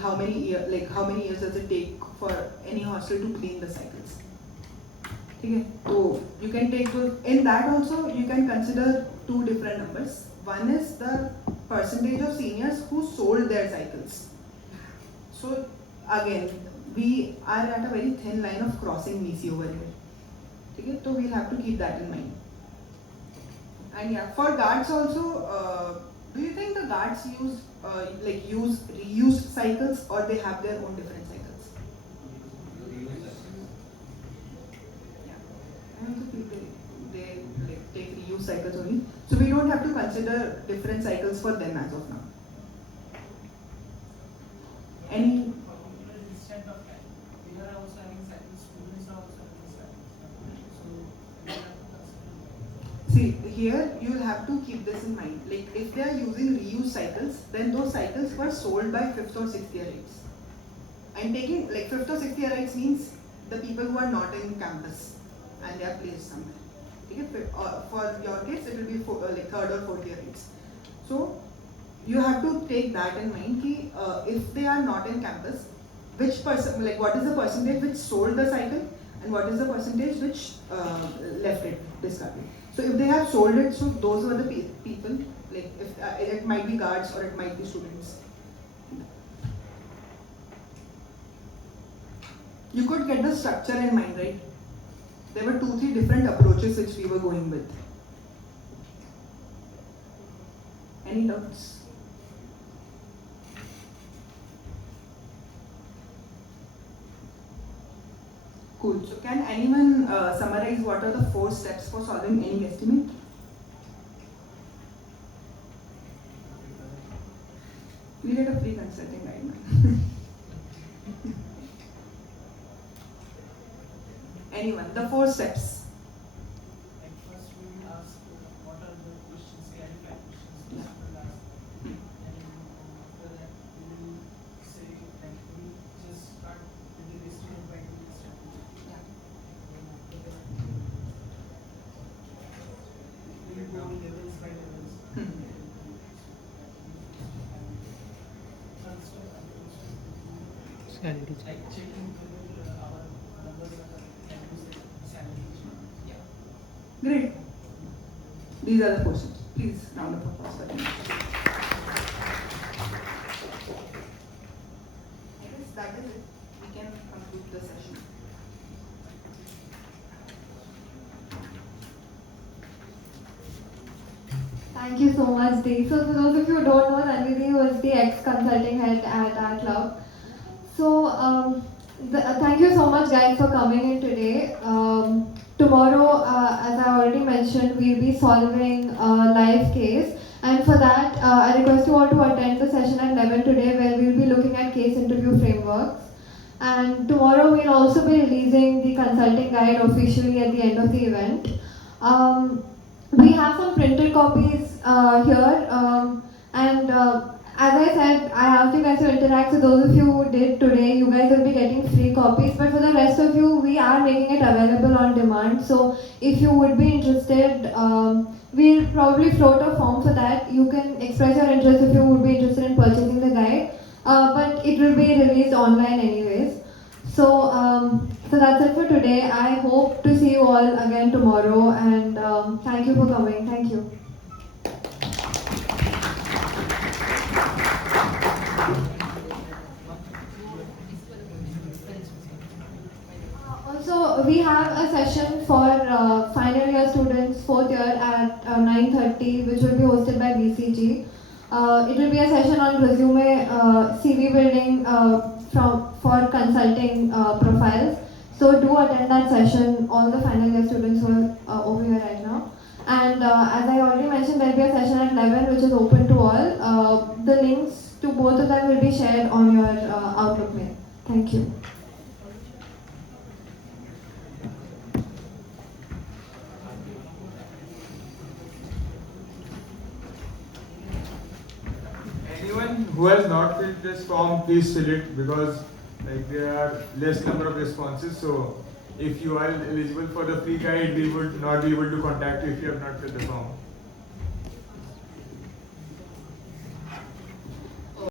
How many years does it take for any hostel to clean the cycles? Okay, so you can take those. In that also, you can consider 2 different numbers. One is the percentage of seniors who sold their cycles. So again, we are at a very thin line of crossing MECE over here. Okay, so we'll have to keep that in mind. And yeah, for guards also, do you think the guards use reused cycles, or they have their own different cycles? Yeah, I also feel they take reused cycles only. So we don't have to consider different cycles for them as of now. Any? Instant of time. We are also having cycles. Students are also having cycles. So we have to consider. See, here you'll have to keep this in mind. Like if they are using reused cycles, then those cycles were sold by 5th or 6th yearites. I'm taking like 5th or 6th yearites means the people who are not in campus and they are placed somewhere. Okay? For your case, it will be 3rd or 4th yearites. So you have to take that in mind. If they are not in campus, what is the percentage which sold the cycle, and what is the percentage which left it discarded? So if they have sold it, so those were the people, like if it might be guards or it might be students. You could get the structure in mind, right? There were 2-3 different approaches which we were going with. Any doubts? Cool. So can anyone summarize what are the 4 steps for solving any guesstimate? We get a free consulting guide. Anyone? The 4 steps. Like first we will ask what are the questions, clarify questions we will ask. And after that we will say like we just start with the estimate by doing the strategy. Yeah. And after that we will go levels by levels. First like checking whether our numbers are Great. These are the questions. Please, round of applause for them. I guess that is it. We can conclude the session. Thank you so much, Dee. So for those of you who don't know, Tanvi was the ex-consulting head at our club. So thank you so much guys for coming in today. Tomorrow, as I already mentioned, we'll be solving a live case. And for that, I request you all to attend the session at 11 today where we'll be looking at case interview frameworks. And tomorrow we'll also be releasing the consulting guide officially at the end of the event. We have some printed copies here. as I said, I asked you guys to interact. So those of you who did today, you guys will be getting free copies. But for the rest of you, we are making it available on demand. So if you would be interested, we'll probably float a form for that. You can express your interest if you would be interested in purchasing the guide. But it will be released online anyways. So that's it for today. I hope to see you all again tomorrow. And thank you for coming. Thank you. Also, we have a session for final year students, 4th year at 9:30, which will be hosted by BCG. It will be a session on resume CV building for consulting profiles. So do attend that session, all the final year students who are over here right now. And as I already mentioned, there will be a session at 11 which is open to all. The links to both of them will be shared on your Outlook mail. Thank you. Anyone who has not filled this form, please fill it because like there are less number of responses. So if you are eligible for the free guide, we would not be able to contact you if you have not filled the form.